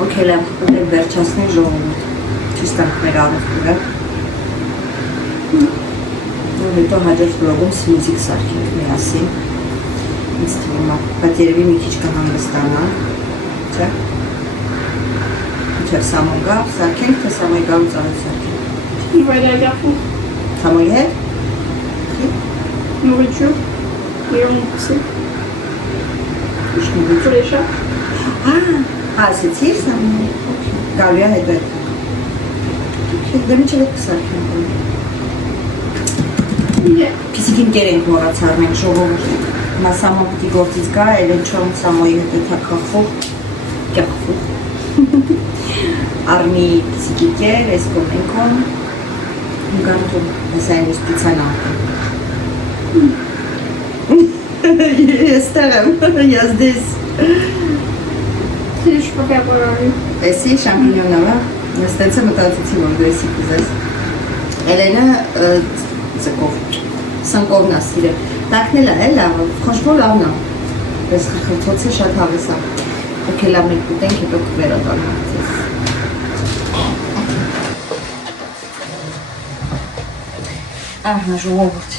Okay, լավ, վերջացնի ժողովուրդ, չստանք մեր առովքները։ Ու հետո հաջորդ վլոգում սմիզիկ սարքենք միասին։ Ինձ թվում է, բայց երևի մի քիչ կհանգստանա, չէ՞։ Ինչև սամոյ գա, սարքենք, թե սամոյ գալուց արդ սարքենք։ Il va aller à Carrefour. Սամոյի հետ։ Nourriture. Et on poussait. Pour les chats. Ասեցիր սամոյի։ Գալու է հետո հետ։ Դեմ ինչ հետ կսարքենք։ Պիսիկին կեր ենք մորացար մենք ժողովուրդ։ Նա սամոյ պիտի գործից գա, էլ են չոն սամոյի հետ է թակախող, կեղխող։ Արմի պիսիկի կեր, ես կոմենքոն, գանտում, ես այն ես պիցան անկում։ Ես տեղ եմ, ես դես։ Si je peux faire pour la rue. Էսի շամպինյոնավա, ես տեցը մտածեցի, որ դու էսի կուզես։ Էլենը ձկով, սնկովն է սիրել։ Տակնել է, լավը, խոշբոր լավն է։ Ես խրխրթոց է շատ հավես է։ Ok, լավն ենք ուտենք, հետո կվերոտան հարցես։ Ահնա ժողովուրդ։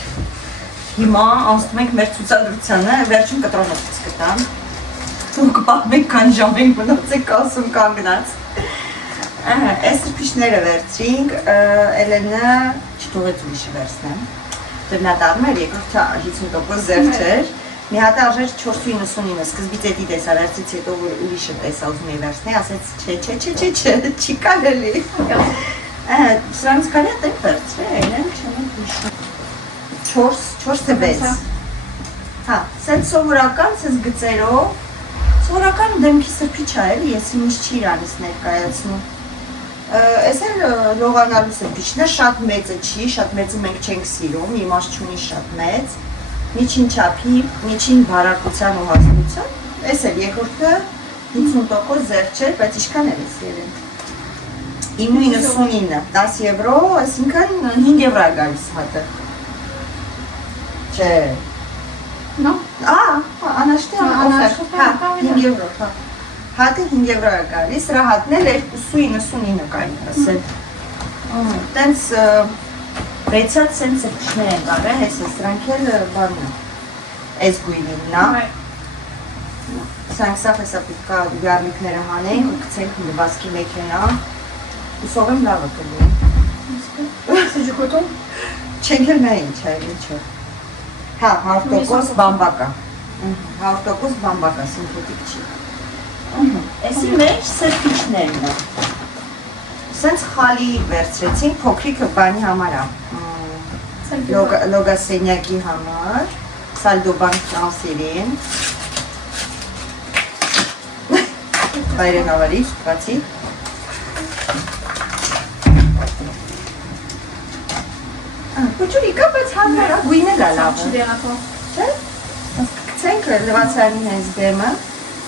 Հիմա անցնում ենք մեր ցուցադրությանը, վերջում կտրոնով ես գտան։ Ու կպատմենք քան ժամ ենք մնացեք ասում կանգնած։ Այս սրբիչները վերցրինք, Էլենը չթողեց ուրիշը վերցնեմ։ Դրնատարում էր, երկրորդը 50% զերծ չէր։ Մի հատ արժեր 4.99, սկզբից էդի տեսա, վերցից հետո որ ուրիշը տեսա ուզում էի վերցնի, ասեց չէ, չի կարելի։ Սրանց կարի է տենք վերցրե, Էլեն չեմ ենք հիշում։ 4 թե 6։ Հա, սենց սովորական, սենց գծերով, սովորական դեմքի սրբիչ է էլի, ես ինչ չի իրանից ներկայացնում։ Այս էլ լողանալու սրբիչն է, շատ մեծը չի, շատ մեծը մենք չենք սիրում, իմաստ չունի շատ մեծ, միջին չափի, միջին բարակության ու հասնության, այս էլ երկրորդը 50% զերծ չէ, բայց ինչքան էլ ես երեն։ 9.99, 10 եվրո, այսինքն 5 եվրո է գալիս հատը։ Չէ։ No? Անաշտի օֆեր, 5 եվրո, հատը 5 եվրո է գալիս, սրա հատն էլ 2.99 կային ասել։ Տենց բեցած սենց սրբիչներ են կարել, հեսը սրանք էլ բանն է, այս գույնին նա։ Սրանք սաղ հեսա պետք է գարլիկները հանենք ու կցենք լվասկի մեքենա, ուսող եմ լավը կլի։ C'est du coton? Չենք էլ նա ինչ այլ ինչը։ Հա, 100% բամբակա։ 100% բամբակա, սինթետիկ չի։ Էսի մեջ սրբիչներն է։ Սենց խալի վերցրեցին, փոքրիկը բանի համար է։ Լոգասենյակի համար, սալդոբան ֆրանսերին։ Բայրեն ավարի, բացի։ Կուչուրիկա, բայց հանվերա, գույն էլ է լավը։ Des rapports. Չէ։ Կցենք լվացարին հենց բեմը,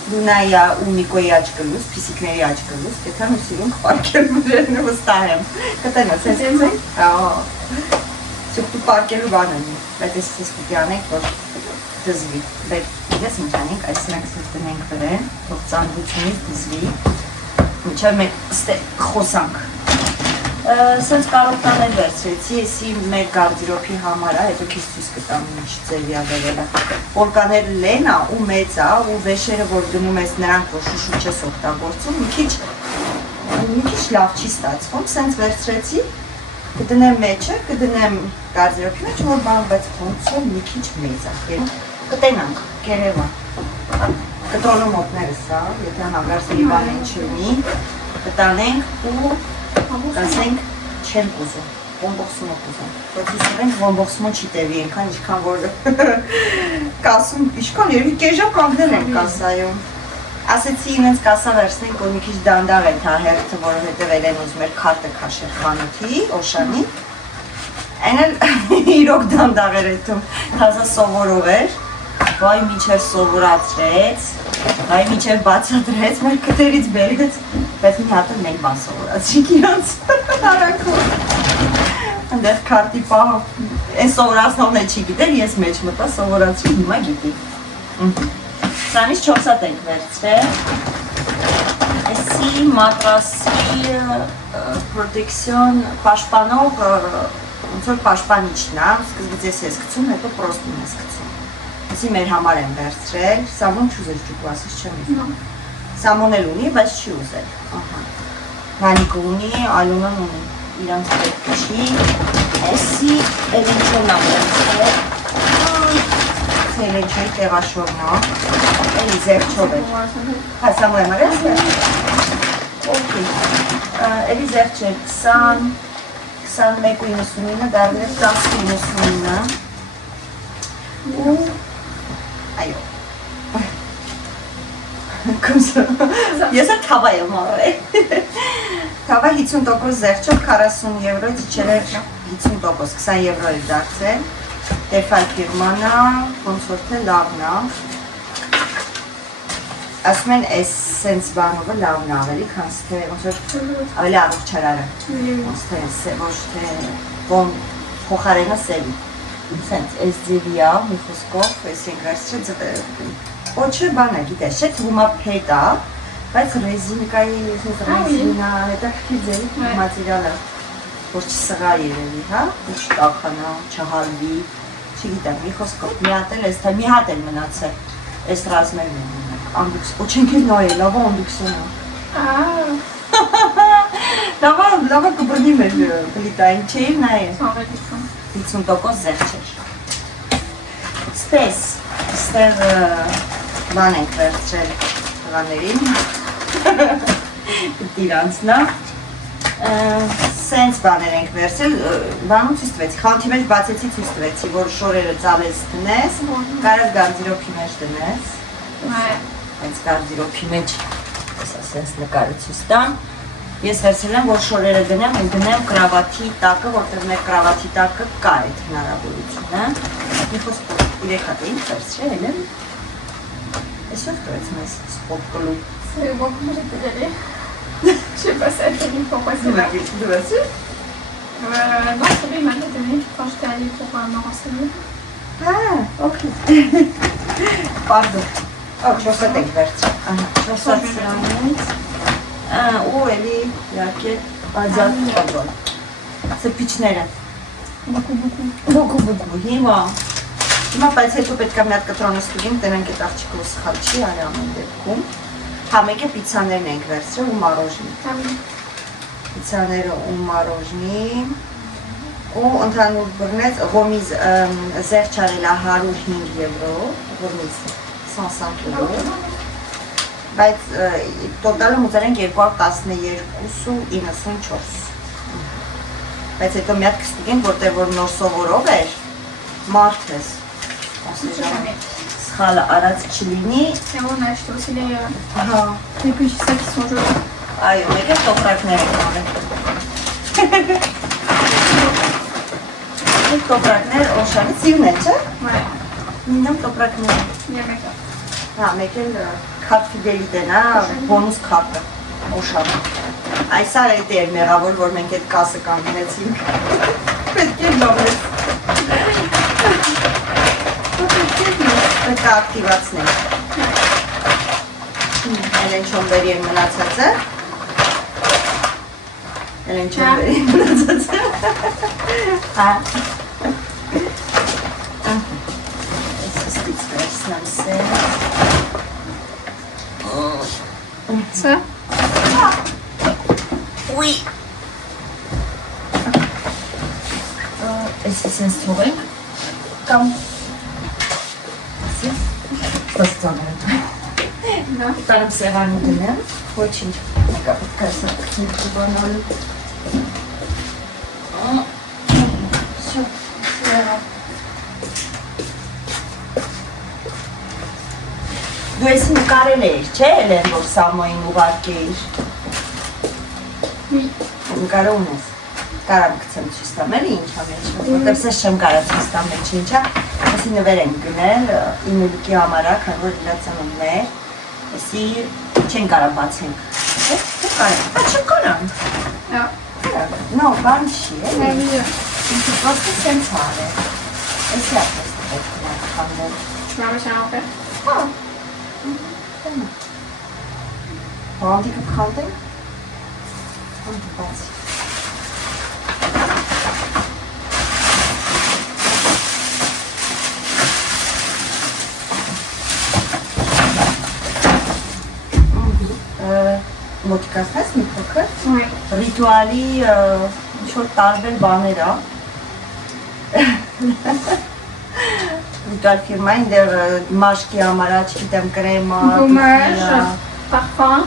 Դունայա ու Նիկոյի աչկլուս, պիսիկների աչկլուս, կեթան ու սիրուն պարկել մրերն ու վստահ եմ։ Կտենը, սենց կցենք։ Սուպտու պարկելու բան են, բայց ես կուտի անենք, որ դզվի։ Բայց ես ինչ անենք, այս սրանք սեզ տնենք վրեն, որ ծանրությունից դզվի, միջև մենք խոսանք։ Սենց կարոտաներ վերցրեցի, եսի մեր գարդիրոպի համար է, հետո քիչ ցույց կտամ ինչ ձևի աբերել է։ Որկաներ լեն է ու մեծ է ու վեշերը, որ գնում ես նրանք, որ շուշու չես օգտագործում, մի քիչ լավ չի ստացվում, սենց վերցրեցի, կդնեմ մեջը, կդնեմ գարդիրոպի մեջ, որ բան, բայց ոնց մի քիչ մեծ է։ Կտենանք, կերևա։ Կտրոնը մոտներս է, եթե հագարսերի բան են չունի, կտանենք ու ասենք չենք ուզում, ռոմբոքսում եք ուզում, բայց ուսնենք ռոմբոքսման չի տևի ենքան, ինչքան որ կասում, ինչքան երևի կեժավ կանգնել ենք կասայում։ Ասեցի ինենց կասա վերցնենք, որ մի քիչ դանդաղ է թա հերթը, որովհետև էլ են ուզում էր քարտը քաշել խանութի, Օշանի, այն էլ իրոք դանդաղ էր էթում, թազա սովորով էր, վայ միջև սովորացրեց, վայ միջև բացատրեց, մեր կտերից բերգեց, բայց մի հատը մենք բան սովորացրիք իրանց հարակով, ընդեղ քարտի պահով, են սովորացնողն է չի գիտեր, ես մեջ մտա սովորացրի, հիմա գիտի։ Սրանից 4 հատ ենք վերցրել, էսի մատրասի պրոտեկցիոն պաշտպանող, ոնց որ պաշտպանիչն է, սկզբից ես գցում, հետո պրոստին ես գցում։ Էսի մեր համար են վերցրել, Սամոն չուզեր ճուկու ասես չեմ ուզում։ Սամոն էլ ունի, բայց չի ուզել։ Նանիկը ունի, Ալունան ունի, իրանց պետք չի։ Էսի էլենչոն է վերցրել։ Էլենչոյի տեղաշորն է, էլի զերչով էր։ Հա, Սամոն եմ արես է։ Okay, էլի զերչ էր 21.99, դարվել 10.99 ու այո, ես է թավա եմ արել, թավա 50% զերչով 40 եվրոյից իչել էր 50%, 20 եվրո էր դարձել, տերֆալ ֆիրմանա, ոնց որ թե լավն է, ասում են այս սենց բանովը լավն է ավելի, քանց թե ոնց որ ավելի առողջարարը, ոնց թե ոչ թե փոխարենը սևի, սենց այս ձևի է, մի խոսքով, այս ենք վերցրել Ոչը բան է, գիտես, չէ թվում է փետ է, բայց ռեզինկայի, ռեզինա, հետաքրքիր ձևի մատերիալ է, որ չսղա երևի, հա, ոչ տաքանա, չհալվի, չգիտեմ, մի խոսքով, մի հատ էլ ես, թե մի հատ էլ մնացել, այս ռազմերն են ունենք, անդուքս, ու չենք էլ նայել, լավա անդուքսոն է։ Լավա կբրնի մեր բլիտային, չէի նայել, 50% զեղ չէր։ Սպես, ստեղ բան ենք վերցրել տղաներին, դիրանցնա, սենց բաներ ենք վերցրել, բանում ցույց տվեցի, խանութի մեջ բացեցի ցույց տվեցի, որ շորերը ծալես տնես, կարաս գարդիրոպի մեջ տնես, հենց գարդիրոպի մեջ, սենց նկարը ցույց տան, Ես վերցրել եմ, որ շորերը գնեմ ու գնեմ կրավաթի տակը, որտեղ մեր կրավաթի տակը կա այդ հնարավորությունը։ Մի խոսք 3 հատ էինք վերցրել եմ։ Այսօր կրեց մեզ սպոտկլու։ C'est beaucoup plus pédalé. Je sais pas si ça a été une fois passer là. Դու վերցրել։ Non, c'est lui, il m'a donné quand j'étais allée pour me renseigner. Okay. Pardon. Չորսատ ենք վերցրել։ Ահա, չորսատ սրանից։ Ու էլի իհարկե ազատ պարոն։ Սրբիչները։ Բուկու։ Հիմա բայց հետո պետք է մի հատ կտրոնը ստուգենք, տենանք այդ աղջիկը սխալ չի արի ամեն դեպքում։ Հա մեկը պիցաներն ենք վերցրել ու մարոժնի։ Պիցաները ու մարոժնի։ Ու ընդհանուր բռնեց ղոմիզ զեղչ արելա 105 եվրո, ղոմիզ 120 կիլո, բայց տոտալը մուծել ենք 212.94, բայց հետո մի հատ կստուգենք, որտեղ որ նոր սովորով էր, մարդ ես, սխալը արած չլինի, Et on a acheté aussi les petits sacs qui sont jaunes. այո, մեկ է տոպրակներ ենք անել, տոպրակներ օշանի սիրուն է, չէ? Ouais, Մինեմ տոպրակներ il y a mec là. Հա, մեկ էլ քարտ ֆիդելիտեն, բոնուս քարտը, օշանը։ Այս արել դեր մեղավոր, որ մենք այդ կասը կանգնեցինք։ Պետք է լավես։ Պետք է ակտիվացնենք։ Էլեն չոմբերի են մնացածը։ Էլեն չոմբերի են մնացածը։ Հա։ Ստից վերցնեմ սեր։ Ça? Oui. Est-ce que c'est un sourire? Comme. Si. Ça se tient Non. Там все рано днем. Очень. Как показать. Не прибанали. Все. Դու ես նկարել էիր, չէ՞ Էլեն, որ Սամոյին ուղարկեիր։ Oui. Նկարում ես։ Կարամ գցեմ ցույց տամ էլի ինչա մեջ, որտեղ սես չեմ կարող ցույց տամ մեջ ինչա։ Այսի նվեր են գնել 9 լուկի համար, քան որ իրա ծնունդներ։ Այսի չեն կարող բացենք։ Չէ՞ կարող։ Չեմ կարող։ Ah. No, բան չի, էլի։ Oui. Просто սենց արել։ Այսի ապրես պետք է խանդել։ Tu vas réussir à en faire? Հա։ Բանդիկը խանդենք։ Բացի։ Մոտիկացնես մի փոքր, Oui. ռիտուալի ինչ-որ տարբեր բաներ ա։ Ռիտուալ ֆիրմային դեր մաշկի համար, չգիտեմ, կրեմա, Gommage, parfum,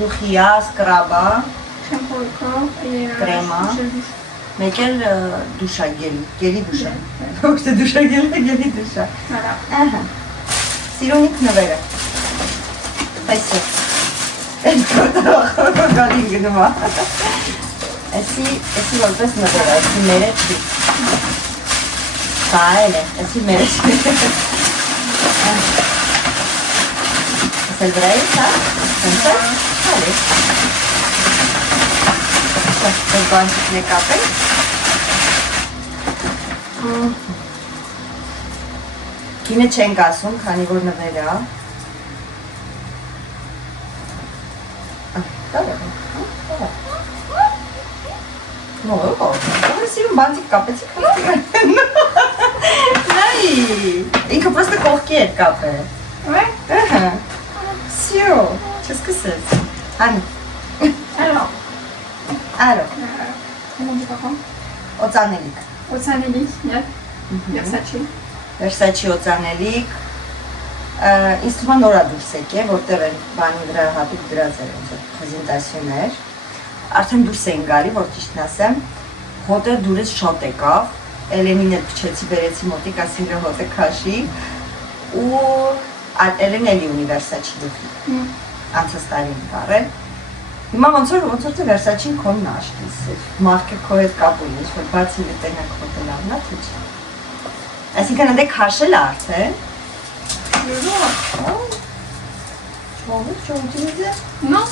դուխիա, սկրաբա, crème pour le corps et Crème. gel douche. մեկ էլ դուշա, գելի դուշա։ Ոչ թե դուշա գելի, գելի դուշա։ Voilà. Ահա։ Սիրունիկ նվերը։ Այսօր։ Գալին գնում է։ Այսի որպես նվեր, այսի մերը չի։ Սա էլ է, այսի մերը չի։ Այսել վրա է, սա, սենց է, հալի։ Այս բանջիկն է կապել։ Կինը չենք ասում, քանի որ նվեր է։ Նո, սիրուն բանջիկ կապեցիք։ Նայ, ինքը պրոստը կողքի էր կապել։ Ouais. Ահա, սյո, չսկսեց։ Հանի, Alors, արո, comment on dit parfum? օծանելիք, Oceanique, Versace. Versace օծանելիք, ինձ թվում է նորա դուրս եկե, որտեղ են բանի վրա հատուկ դրած էր պրեզենտացիոներ, արդեն դուրս էին գալի, որ ճիշտն ասեմ, հոտը դուրս շոտ եկավ, Էլենին էլ փչեցի, բերեցի մոտիկ, ասին վրա հոտը քաշի, ու Էլեն էլի ունի Versace դուխի, անցած տարին կարել, Հիմա ոնց որ թե Versace-ին քոնն աշտես է։ Մարկը քո հետ կապ ունի, որ բացի մտենակ ֆոտոլավն է, թե չէ։ Այսինքն այնտեղ քաշել է արդեն։ Չո՞վ դիզե։ Non.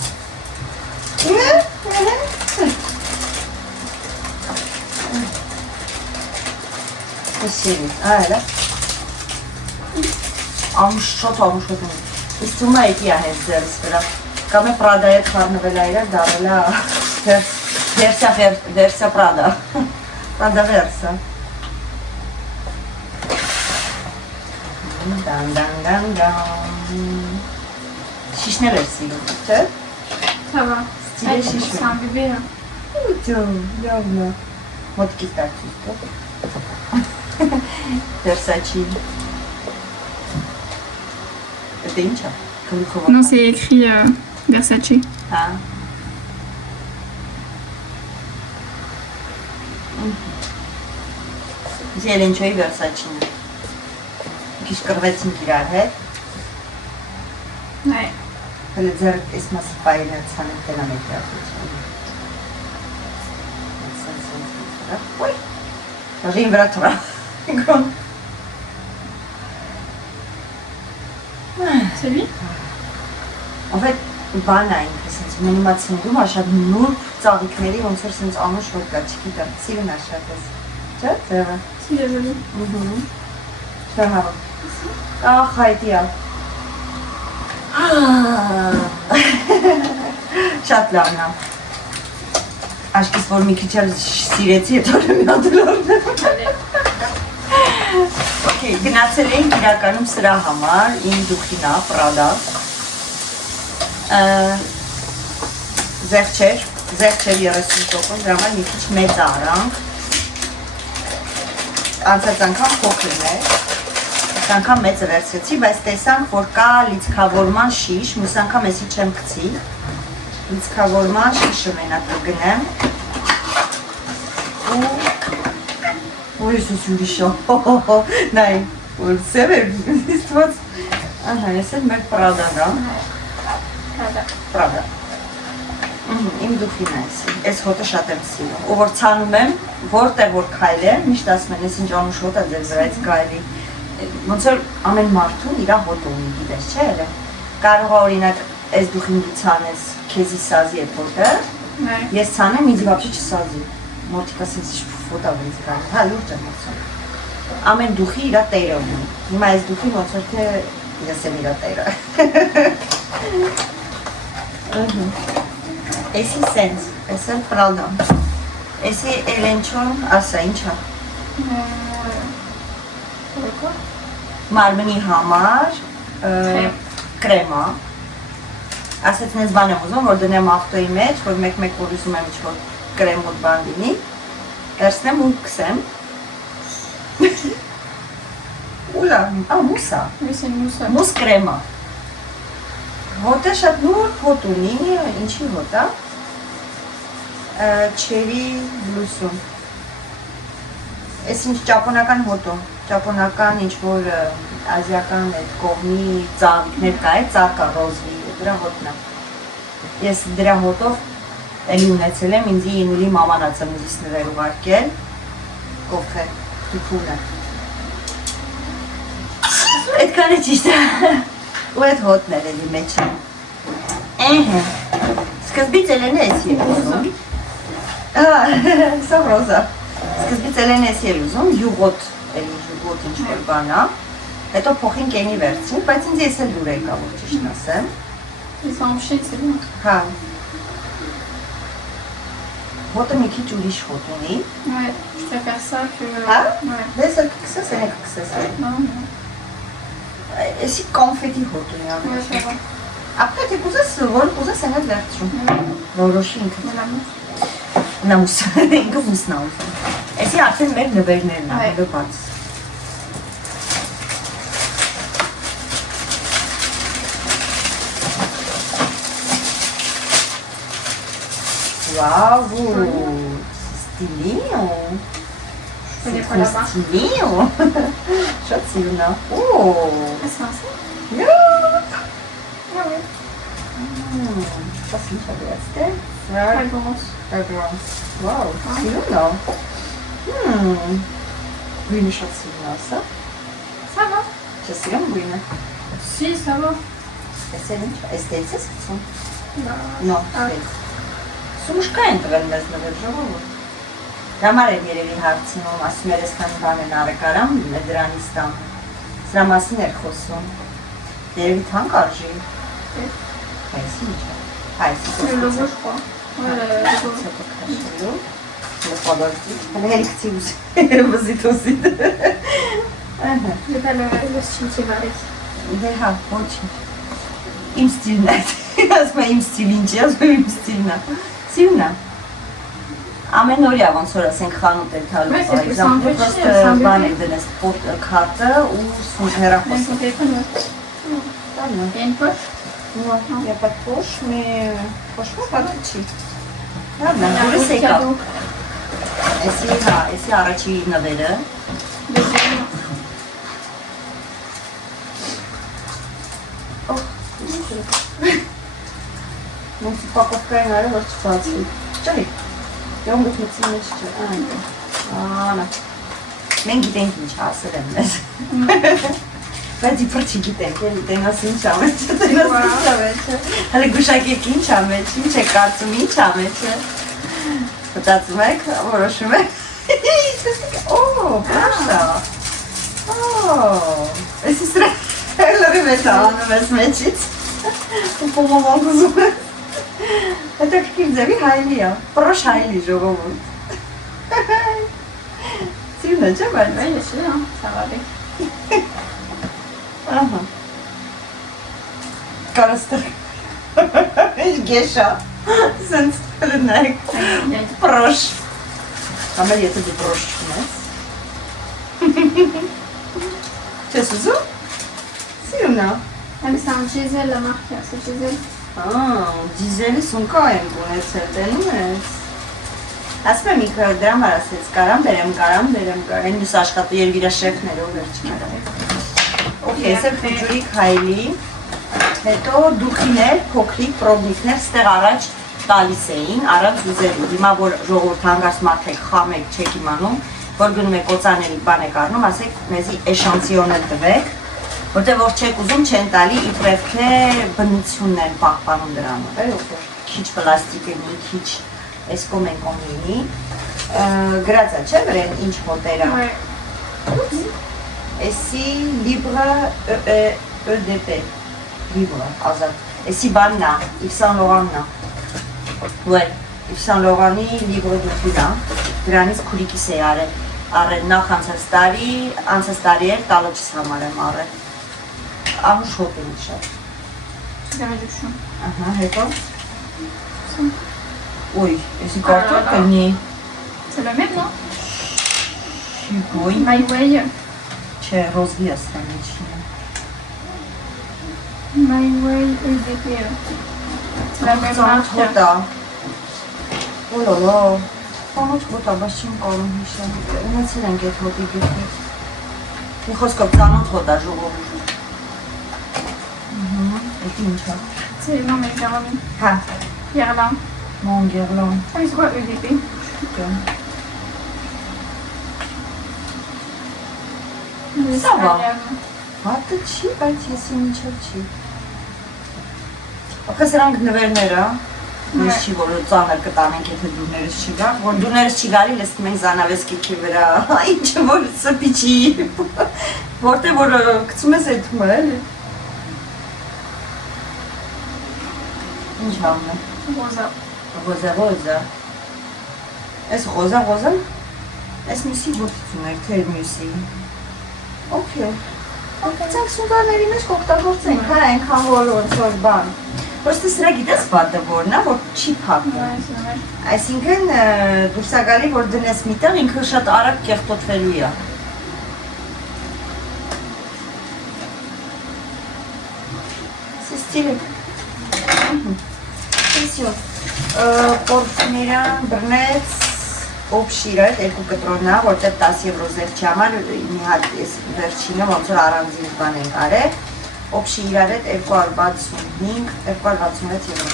Спасибо. Այլա։ Ամշոտ։ Իսկ դու մայ դիա հետ ձերս վրա։ Կամ է Prada-ի հետ խառնվել է իրար, դարել է վերսիա Prada։ Prada վերսա։ Դան։ Շիշնել էր սիրում, չէ՞։ Ça va. Stylé chiche. C'est un bébé. Hein. Явно. Ոտքի տակի։ Versace։ Դա ինչ է։ Քլիքով։ Non, c'est écrit Versace. Հա։ Զելենչոյի Versace-ն է։ Քիչ կռվեցինք իրար հետ։ Ouais. Հələ ձեր այս մասը պայինը ցանեք տենամետրի ապություն։ Ոյ։ Ռին վրա թրա։ C'est lui? En fait, բան է ինքը սենց մենիմա ցնդում է շատ նուրբ ծաղիկների ոնց որ սենց անուշ որ կա չգիտեմ սիրուն է շատ էս չէ՞ ձևը Si, il est joli. շահավը ախ հայտիա շատ լավն է աշկիս որ մի քիչ էլ սիրեցի հետո մի հատ լավն է Okay, գնացել էինք իրականում սրա համար, իմ դուքինա, Prada Զեղչեր 30%, դրա համար մի քիչ մեծ արանք Անցած անգամ փոքրն էր Այս անգամ մեծը վերցրեցի, բայց տեսանք, որ կա լիցքավորման շիշ, մյուս անգամ էսի չեմ գցի Լիցքավորման շիշը մենակ կգնեմ Ой, Иисус ուրիշա, նայ, որ սև էր իստված, ահա, ես էլ մեր Prada-ն է, Prada, իմ դուքին է էսի, ես հոտը շատ եմ սիրում, ու որ ցանում եմ, որտեղ որ քայլ եմ, միշտ ասում են, ես ինչ անուշ հոտ է ձեզ վրայից գայլի, ոնց որ ամեն մարդուն իրա հոտ ունի, գիտես, չէ էլե, կարող է օրինակ, ես դուքին դու ցանես, քեզի սազի է հոտը, ես ցանեմ, ինձ վապշի չսազի, մոտիկա սենց ֆոտա ոնց գալի, հա լուրջ եմ ասում, ամեն դուխի իրա տերը ունի, հիմա ես դուխի ոնց որ թե ես եմ իրա տերը, Էսի սենց, ես էլ Prada, էսի էլենչոն, ասա ինչա, մարմնի համար, կրեմա, ասեց նեզ բան եմ ուզում, որ դնեմ ավտոյի մեջ, որ մեկ-մեկ որ ուզում եմ ինչ-որ կրեմոտ բան լինի, Վերցնեմ ու կսեմ Ուլա, մուսա Մուս կրեմա Հոտը շատ նուրբ հոտ ունի, ինչի հոտ է Չերի բլուսում Ես ինչ ճապոնական հոտո Ճապոնական ինչ-որ ազիական կողմի ծաղիկներ կա է, ծարկա ռոզվի, դրա հոտն է Ես դրա հոտով Էլի ունեցել եմ, ինձի ինուլի մամանացը մուզիս նվեր ուղարկել Կովխե, դուքունը Էդքան է ճիշտ է Ու էդ հոտն էր էլի մեջ Սկզբից էլեն է ես եմ ուզում Սա ռոզա Սկզբից էլեն ես եմ ուզում, յուղոտ, էլի յուղոտ ինչ-որ բանա Հետո փոխին կենի վերցին, բայց ինձ ես էլ լուր եկա, որ ճիշտ ասեմ Ils sont enchaînés, c'est bien. Հա Հոտը մի քիչ ուրիշ հոտ ունի Ouais, je préfère ça que... Հա? Ouais. Դες էլ կքսես, են է կքսես Non, non. Էսի կոնֆետի հոտ ունի Ouais, ավելի ça va. Ապա թե կուզես, որ կուզես են էլ վերցրում Որոշի ինքը De la mousse. Նամուս, ինքը մուսն է ուզում Էսի արդեն մեր նվերներն է, հելը բաց Waouh, stylé, C'est quoi là-bas? stylé, շատ սիրուն է, Ah, c'est un set? Yeah. Ah ouais. Pas ինչ է դրած դե։ Fragrance. Fragrance. Wow, սիրուն է։ Գույնը շատ սիրուն է, սա։ Ça va. Չես սիրում գույնը։ Si, ça va. Էսել ինչ, էստեց ես գցում։ Non. No, Սումշկա են տվել մեզ նվեր ժողովուրդ։ Համար են երևի հարցնում, ասում էր այսքան բան են արեկարամ, դրանից տամ։ Սրա մասին էր խոսում։ Երևի թանկ արժի։ Այսի ինչ է։ Այսի Le logo, je crois. Ouais, le logo. Հելքցի ուս, վզիտ ուսիտ։ J'ai pas le style qui va avec. Դե հա, ոչինչ։ Իմ ստիլն է, ասում է իմ ստիլ ինչի, ասում է իմ ստիլն է։ Սիրուն է։ Ամեն օրյա ոնց որ ասենք խանութ է թալու, Ouais, c'est exemple, sandwich, պրոստը sandwich. բան եք դնես քարտը ու Avec հեռախոսը։ son téléphone, ouais. Տանը։ Il y a une poche. Il n'y a pas de poche, mais franchement pas de chi. Il y a un Դուրս autre եկա։ cadeau. Էսի առաջի նվերը։ Deuxième. Մենք պակովկային արել որ չբացվի։ Ջարի։ Դեռ գտնեցի մեջ չէ։ Անա։ Մենք գիտենք ինչ ասել եմ մեզ։ Բայց իբր չգիտենք, էլի տենաս ինչ ա մեջ, տենաս ինչ ա մեջ։ Հələ գուշակեք ինչ ա մեջ, ինչ է կարծում, ինչ ա մեջ։ Մտածում եք, որոշում եք։ Օ, պաշտա։ Օ, էսի սրա լրիվ է տանում ես մեջից։ Ու պոմոմոն գուզում է։ Հետո կրկին ձևի հայլի է, պրոշ հայլի ժողովուրդ։ Սիրուն է չէ բայց։ Ouais, je sais, hein. Ça va avec. Ահա։ Կարստր։ Ինչ գեշա։ Սենց լնեք։ Il y a Պրոշ։ Համել եթե դու պրոշ չունես։ Չես ուզում։ Սիրուն է։ Mais c'est un diesel, la marque, c'est diesel. Դիզելի սունկա եմ գունեցել, տենում ես։ Ասում եմ ինքը դրա համար ասեց, կարամ բերեմ, այն մյուս աշխատու երվիրա շեֆները ու վերջ կարամ։ Okay, ես էլ փուջուրիկ հայլի, հետո դուխիներ, փոքրիկ, պրոբնիկներ ստեղ առաջ տալիս էին, առանց ուզելու, հիմա որ ժողորդ հանգաս մարդեք, խամեք, չեք իմանում, որ գնում եք օծաների բան եք առնում, ասեք մեզի էշանցիոն էլ տվեք, որտեղ որ չեք ուզում չեն տալի, իբրև թե բնությունն են պահպանում դրանով, քիչ պլաստիկ է, մի քիչ էսկոմ են կոմինի, գրած է, չէ, վրեն ինչ հոտերա, Ouais. էսի լիբրը ÖDP, լիբրը, ազատ, էսի բանն է, Yves Saint Laurent-ն է, ouais, Yves Saint Laurent-ի լիբրը դուխին է, դրանից քուրիկիս է արել նախ անցած տարի էր, տալոչիս համար եմ արել, Անուշ հոտ է շատ, La réduction. հետո, Oi, էսի կարտոլ կնի, C'est le même, non? շիգոյ, My Way. չէ, ռոզվի է սրան իչին է, My Way EDP. C'est la même ծանոց marque. հոտ է, օլոլո, ծանոց հոտ է, բայց չեմ կարում հիշել, ունեցել ենք էտ հոտի գետի, մի խոսքով ծանոց հոտ է ժողովուրդ, էտ ինչ է, C'est non, mais Guerlain. հա, Guerlain. մոն գերլոն, Ah, mais c'est quoi EDP? Ça va. Italienne. Հատը չի, բայց եսի միջով չի, ակա սրանք նվերները, Ես չի, որ ծանր կտանենք, եթե դուներս չի գա, որ դուներս չի գալի, լսում ենք զանավեսկիքի վրա, ինչը որ սպի չի, որտեղ որ կծում ես էդում է, էլի։ Ինչ համն է։ Rosa. Ռոզա։ Ես ռոզա, ես մյուսի գործում եք, թե մյուսի։ Okay։ Ակցանք սունդաների մեջ կօգտագործենք, հա, այնքան որ ոնց որ բան։ Պրոստը սրա գիտես պատը որն է, որ չի փակվում։ Ouais, c'est vrai. Այսինքն դուրս է գալի, որ դնես միտեղ, ինքը շատ արագ կեղտոտվելու է։ Սիստիլը։ Սիսյո։ Պորֆներան բրնեց օբշիրը, երկու կտրոննա, որտեղ 10 եվրո զեղչի համար, մի հատ ես վերջինը, ոնց որ առանձին բան ենք արել, օբշի իրար հետ 265, 266 եվրո։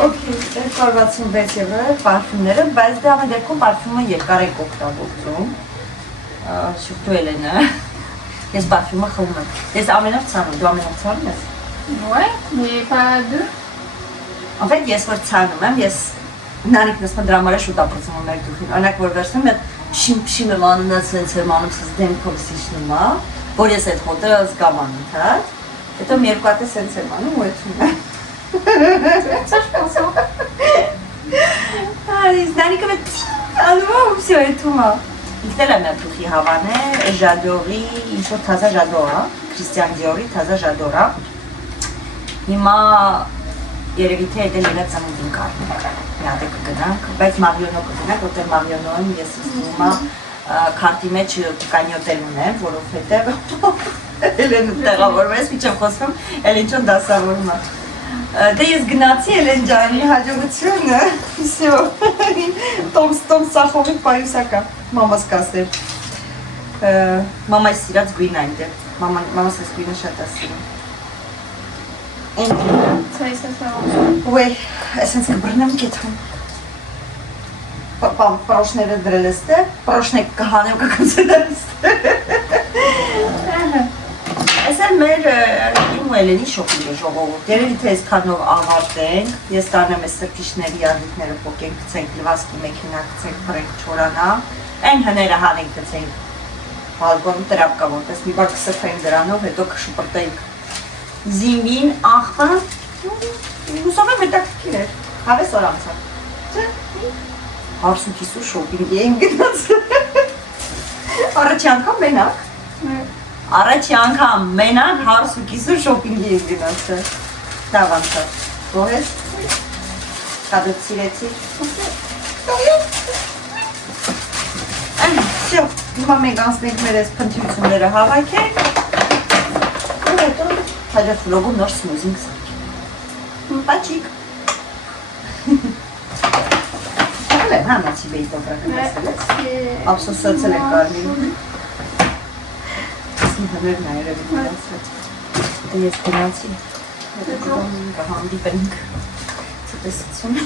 Okay, 266 եվրո է պարֆումները, բայց դա ամեն դեպքում պարֆումը երկար եք օգտագործում։ Շուտու Էլենը։ Ես պարֆումը խմում եմ։ Ես ամենով ցանում, դու ամենով ցանում ես։ Ouais, mais pas deux. En fait, ես որ ցանում եմ, ես նարիքն ես դրա համար շուտ ապրում եմ մեր դուխին։ Անակ որ վերցնում եմ, շիմ եմ անում, սենց եմ անում, սենց դեմքով սիշնում եմ, որ ես այդ հոտը զգամ անընդհատ։ Հետո մի երկու հատ սենց եմ անում ու էթում եմ։ Ça, je pense. Ay, Nani comme allô, c'est tout. Il fait la même pour Havane, j'adore, il faut taza j'adore, Christian Diori taza j'adore. Il m'a երևիթե այդ էլ իրաց ամուդին կարն է, միատեք կգնանք, բայց Մարիոնո կգնանք, ոտեր Մարիոնոն ես ստում քարտի մեջ կանյոտել ունեմ, որովհետև Էլեն տեղավորում ես, միջև խոսվում, էլ ինչոն դասավորում է։ Դե ես գնացի Էլեն ջանի հաջողությունը, всё, Տոմ Սախովի պայուսակա, մամաս կասեր, մամայ սիրած գույն այնտեղ, մամաս ես գույնը շատ է սիրում։ Ça y est, ça fait Oui, essence que բռնեմ կեթում։ Պրոշները դրել ես թե, պրոշնեք կհանեմ կկնցելես թե։ Ես էլ մեր իմ ու Էլենի շոպինգ է ժողովուրդ, երևի թե ես քանով ավարտենք, ես տանեմ ես սրտիշների յարդիկները պոկենք, կցենք լվասկի մեքինա, կցենք պրենք չորանա, այն հները հանենք կցենք բալգոն տրապկա որպես մի բար կսրթենք դրանով, հետո կշուպրտենք Զիմին, աղբը, ուսով եմ հետաքրքիր էր, հավես օր ամցա։ Հարսուքիսու շոպինգի են գնացել։ Առաջի անգամ մենակ։ Առաջի անգամ մենակ հարսուքիսու շոպինգի են գնացել։ Դավ անցա։ Գոհես։ Կադոտ սիրեցիր։ Всё, հիմա մենք անցնենք մեր այս փնթյությունները հավաքենք։ Ու հետո Հաջորդ վլոգում նոր սմուզինգ սարքենք։ Պաչիկ։ Հələ համացի բեի տոպրակը ապսոսացել են կարմին։ Սին հներ նայրևի գնացել։ Դե ես գնացի։ Հանդիպենք։ Ցտեսություն։